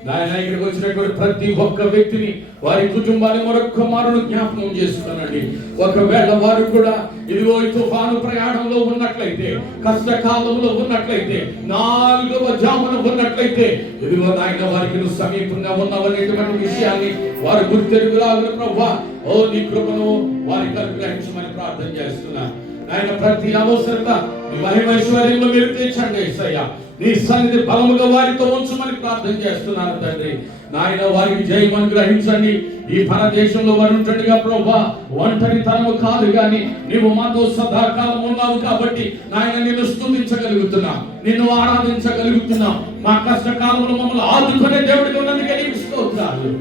నాయన. ఇక్కడికి వచ్చినటువంటి ప్రతి ఒక్క వ్యక్తిని, వారి కుటుంబాన్ని మరొక్క మారును జ్ఞాపకం చేసుకున్నానండి. ఒకవేళ వారు కూడా ఇదిగో ఈ తుఫాను ప్రయాణంలో ఉన్నట్లయితే, కష్టకాలంలో ఉన్నట్లయితే, 4వ జామున ఉన్నట్లయితే, ఇదిగో నాయన వారికి నువ్వు సమీపంగా ఉన్నావనేటువంటి విషయాన్ని వారు గుర్తెరుగులాగా ప్రభువా ఓ నీ కృపను వారికి అనుగ్రహించమని ప్రార్థన చేస్తున్నా. ఆయన ప్రతి అవసరత నీ మహిమైశ్వర్యంలో మీరు తీర్చండి యేసయ్యా. నీ సన్నిధి బలముగా వారితో ఉంచమని ప్రార్థన చేస్తున్నాను తండ్రి. నాయన వారికి జయం అనుగ్రహించండి. ఈ భారతదేశంలో వారు ఉంటుండగా ప్రభా ఒంటరితనము కాదు గాని నీవు మాతో సదాకాలం ఉన్నావు కాబట్టి నాయన నిన్ను స్తుతించగలుగుతున్నాం, నిన్ను ఆరాధించగలుగుతున్నాం. మా కష్టకాలంలో మమ్మల్ని ఆదుకునే దేవుడిగా ఉన్నందుకే నీకు స్తోత్రాలు.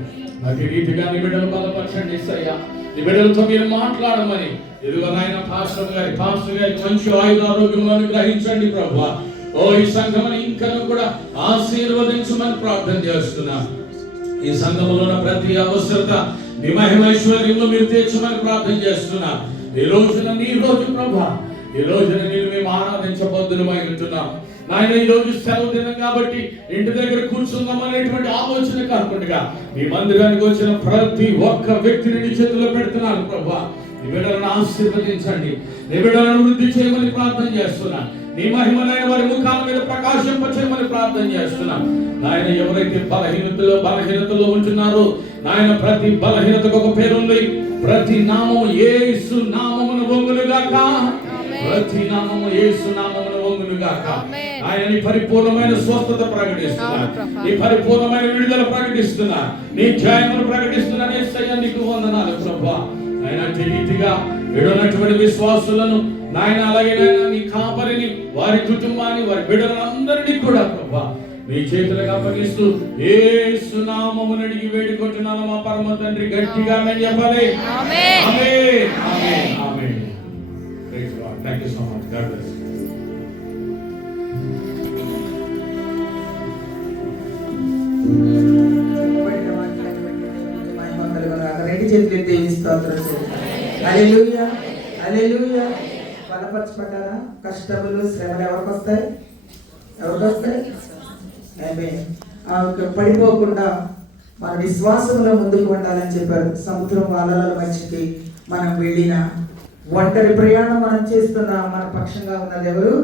అటు రీతిగా నీ బిడ్డలు బలపరచండి యేసయ్యా. నీ బిడ్డలతో మీరు మాట్లాడమని ఇదిగో నాయన పాస్టర్ గారి మంచి ఆయుధారోగ్యం అనుగ్రహించండి ప్రభా. ఓ ఈ సంఘమును ఇంకా కూడా ఆశీర్వదించమని ప్రార్థన చేస్తున్నా. ఈ సంఘములో ఉన్న ప్రతి అవసరత నీ మహిమైశ్వర్యంలో మీరు తీర్చమని ప్రార్థన చేస్తున్నా. ఈ రోజున నీ రోజు ప్రభా, ఈ రోజున నేను మేము ఆరాధించబద్దులమై ఉంటున్నాం నాయన. ఈ రోజు సెలవు దినం కాబట్టి ఇంటి దగ్గర కూర్చుందాం అనేటువంటి ఆలోచన కాకుండా మీ మందిరానికి వచ్చిన ప్రతి ఒక్క వ్యక్తిని నీ చేతిలో పెడుతున్నాను ప్రభా. నీ బిడ్డలను ఆశీర్వదించండి, నీ బిడ్డలను వృద్ధి చేయమని ప్రార్థన చేస్తున్నా. నీ మహిమనైన వారి ముఖాల మీద ప్రకాశింపచేయమని ప్రార్థన చేస్తున్నాం నాయన. ఎవరైతే బలహీనతలో ఉంటున్నారో నాయన, ప్రతి బలహీనతకు ఒక పేరు ఉంది. ప్రతి నామము యేసు నామమును వంగునుగాక, ప్రతి నామము యేసు నామమును వంగునుగాక. ఆయన నీ పరిపూర్ణమైన స్వస్థత ప్రకటిస్తున్నా, నీ పరిపూర్ణమైన విడుదల ప్రకటిస్తున్నా, నీ జయమును ప్రకటిస్తున్నా. యేసయ్యా నీకు వందనాలు ప్రభా. ఆయన రీతిగా విడనటువంటి విశ్వాసులను నాయన, అలాగే నీ కాపరిని, వారి కుటుంబాన్ని, వారి బిడ్డలందరినీ కూడా ప్రభా నీ చేతులకు అప్పగిస్తూ యేసు నామమున అడిగి వేడుకుంటున్నాను మా పరమ తండ్రి. గట్టిగా ఆమేన్ చెప్పాలి. Amen amen amen amen. Praise God. Thank you so much. God bless. రెండు చేతులు దేవుని స్తోత్రం చేయండి. హల్లెలూయా హల్లెలూయా. బలపరచబడ్డారా? కష్టములు శ్రమలు ఎవరికి వస్తాయి? పడిపోకుండా మన విశ్వాసంలో ముందుకు ఉండాలని చెప్పారు. సముద్రం వాలల మధ్యకి మనం వెళ్ళిన ఒంటరి ప్రయాణం మనం చేస్తున్నా మన పక్షంగా ఉన్నది ఎవరు?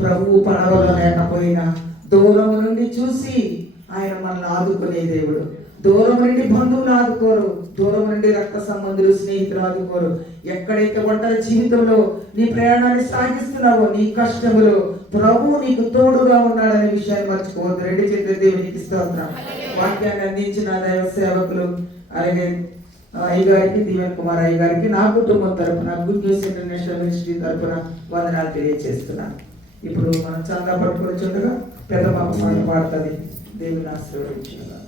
ప్రభువు. పడవలో లేకపోయినా దూరం నుండి చూసి ఆయన మనల్ని ఆదుకునే దేవుడు. దూరం నుండి బంధువులు ఆదుకోరు, దూరం నుండి రక్త సంబంధులు స్నేహితులు ఆదుకోరు. ఎక్కడైతే ఒంటరి జీవితంలో నీ ప్రయాణాన్ని సాగిస్తున్నావో, నీ కష్టములో ప్రభువు నీకు తోడుగా ఉన్నాడనే విషయాన్ని మర్చిపోవద్దు. రెండు చేతులు దేవునికి స్తోత్రం. వాక్యాన్ని అందించిన దైవ సేవకులు అలాగే అయ్యగారికి, దీవెన్ కుమార్ అయ్యగారికి నా కుటుంబం తరపున, గుడ్ న్యూస్ ఇంటర్నేషనల్ మినిస్ట్రీ తరపున వందనాలు తెలియజేస్తున్నాను. ఇప్పుడు మనం చందా పట్టుకొని చూడగా పెద్ద పాప పాడుతుంది. దేవుని ఆశీర్వదించుగా.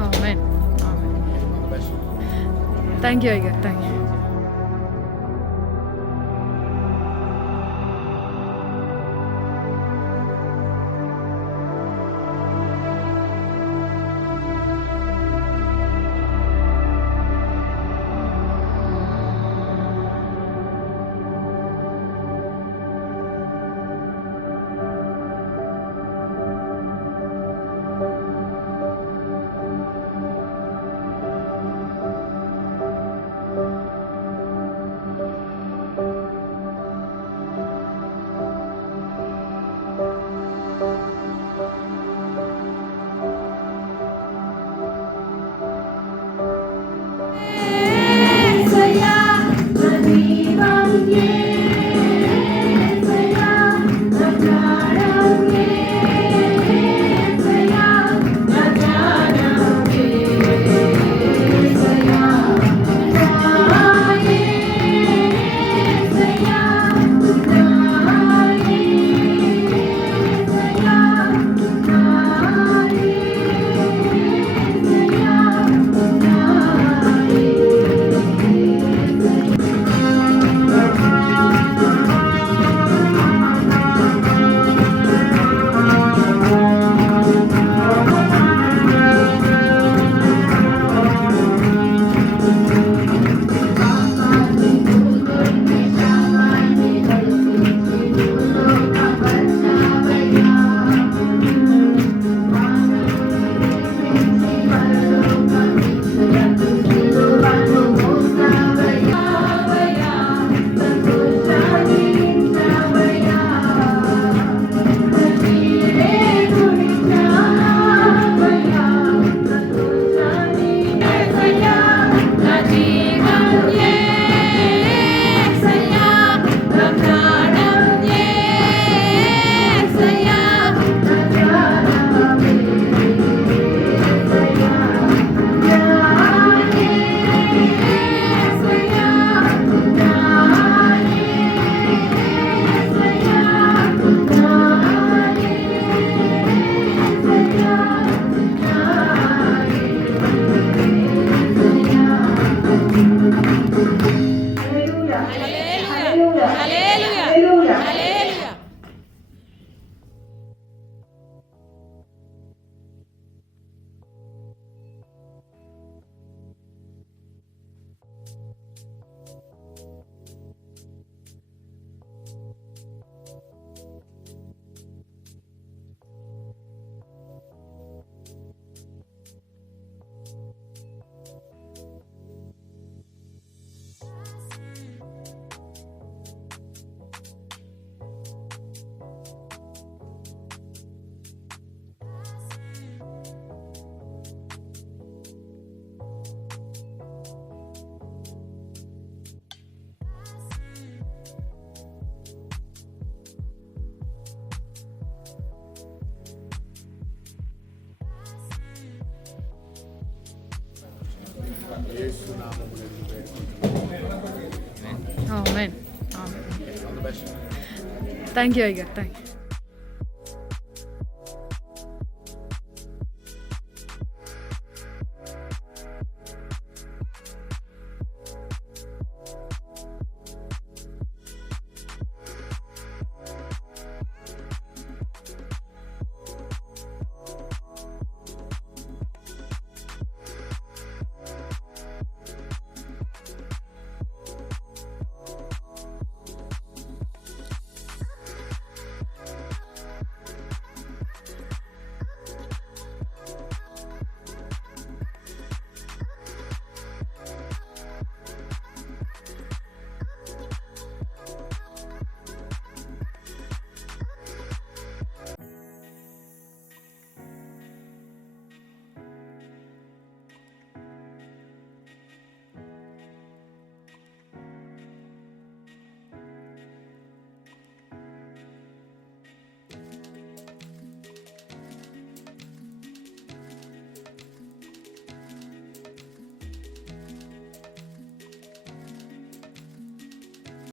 Amen. Amen. Thank you, Iger. Thank you. Hallelujah hallelujah Amen. Amen. Thank you, Iyer. Thank you.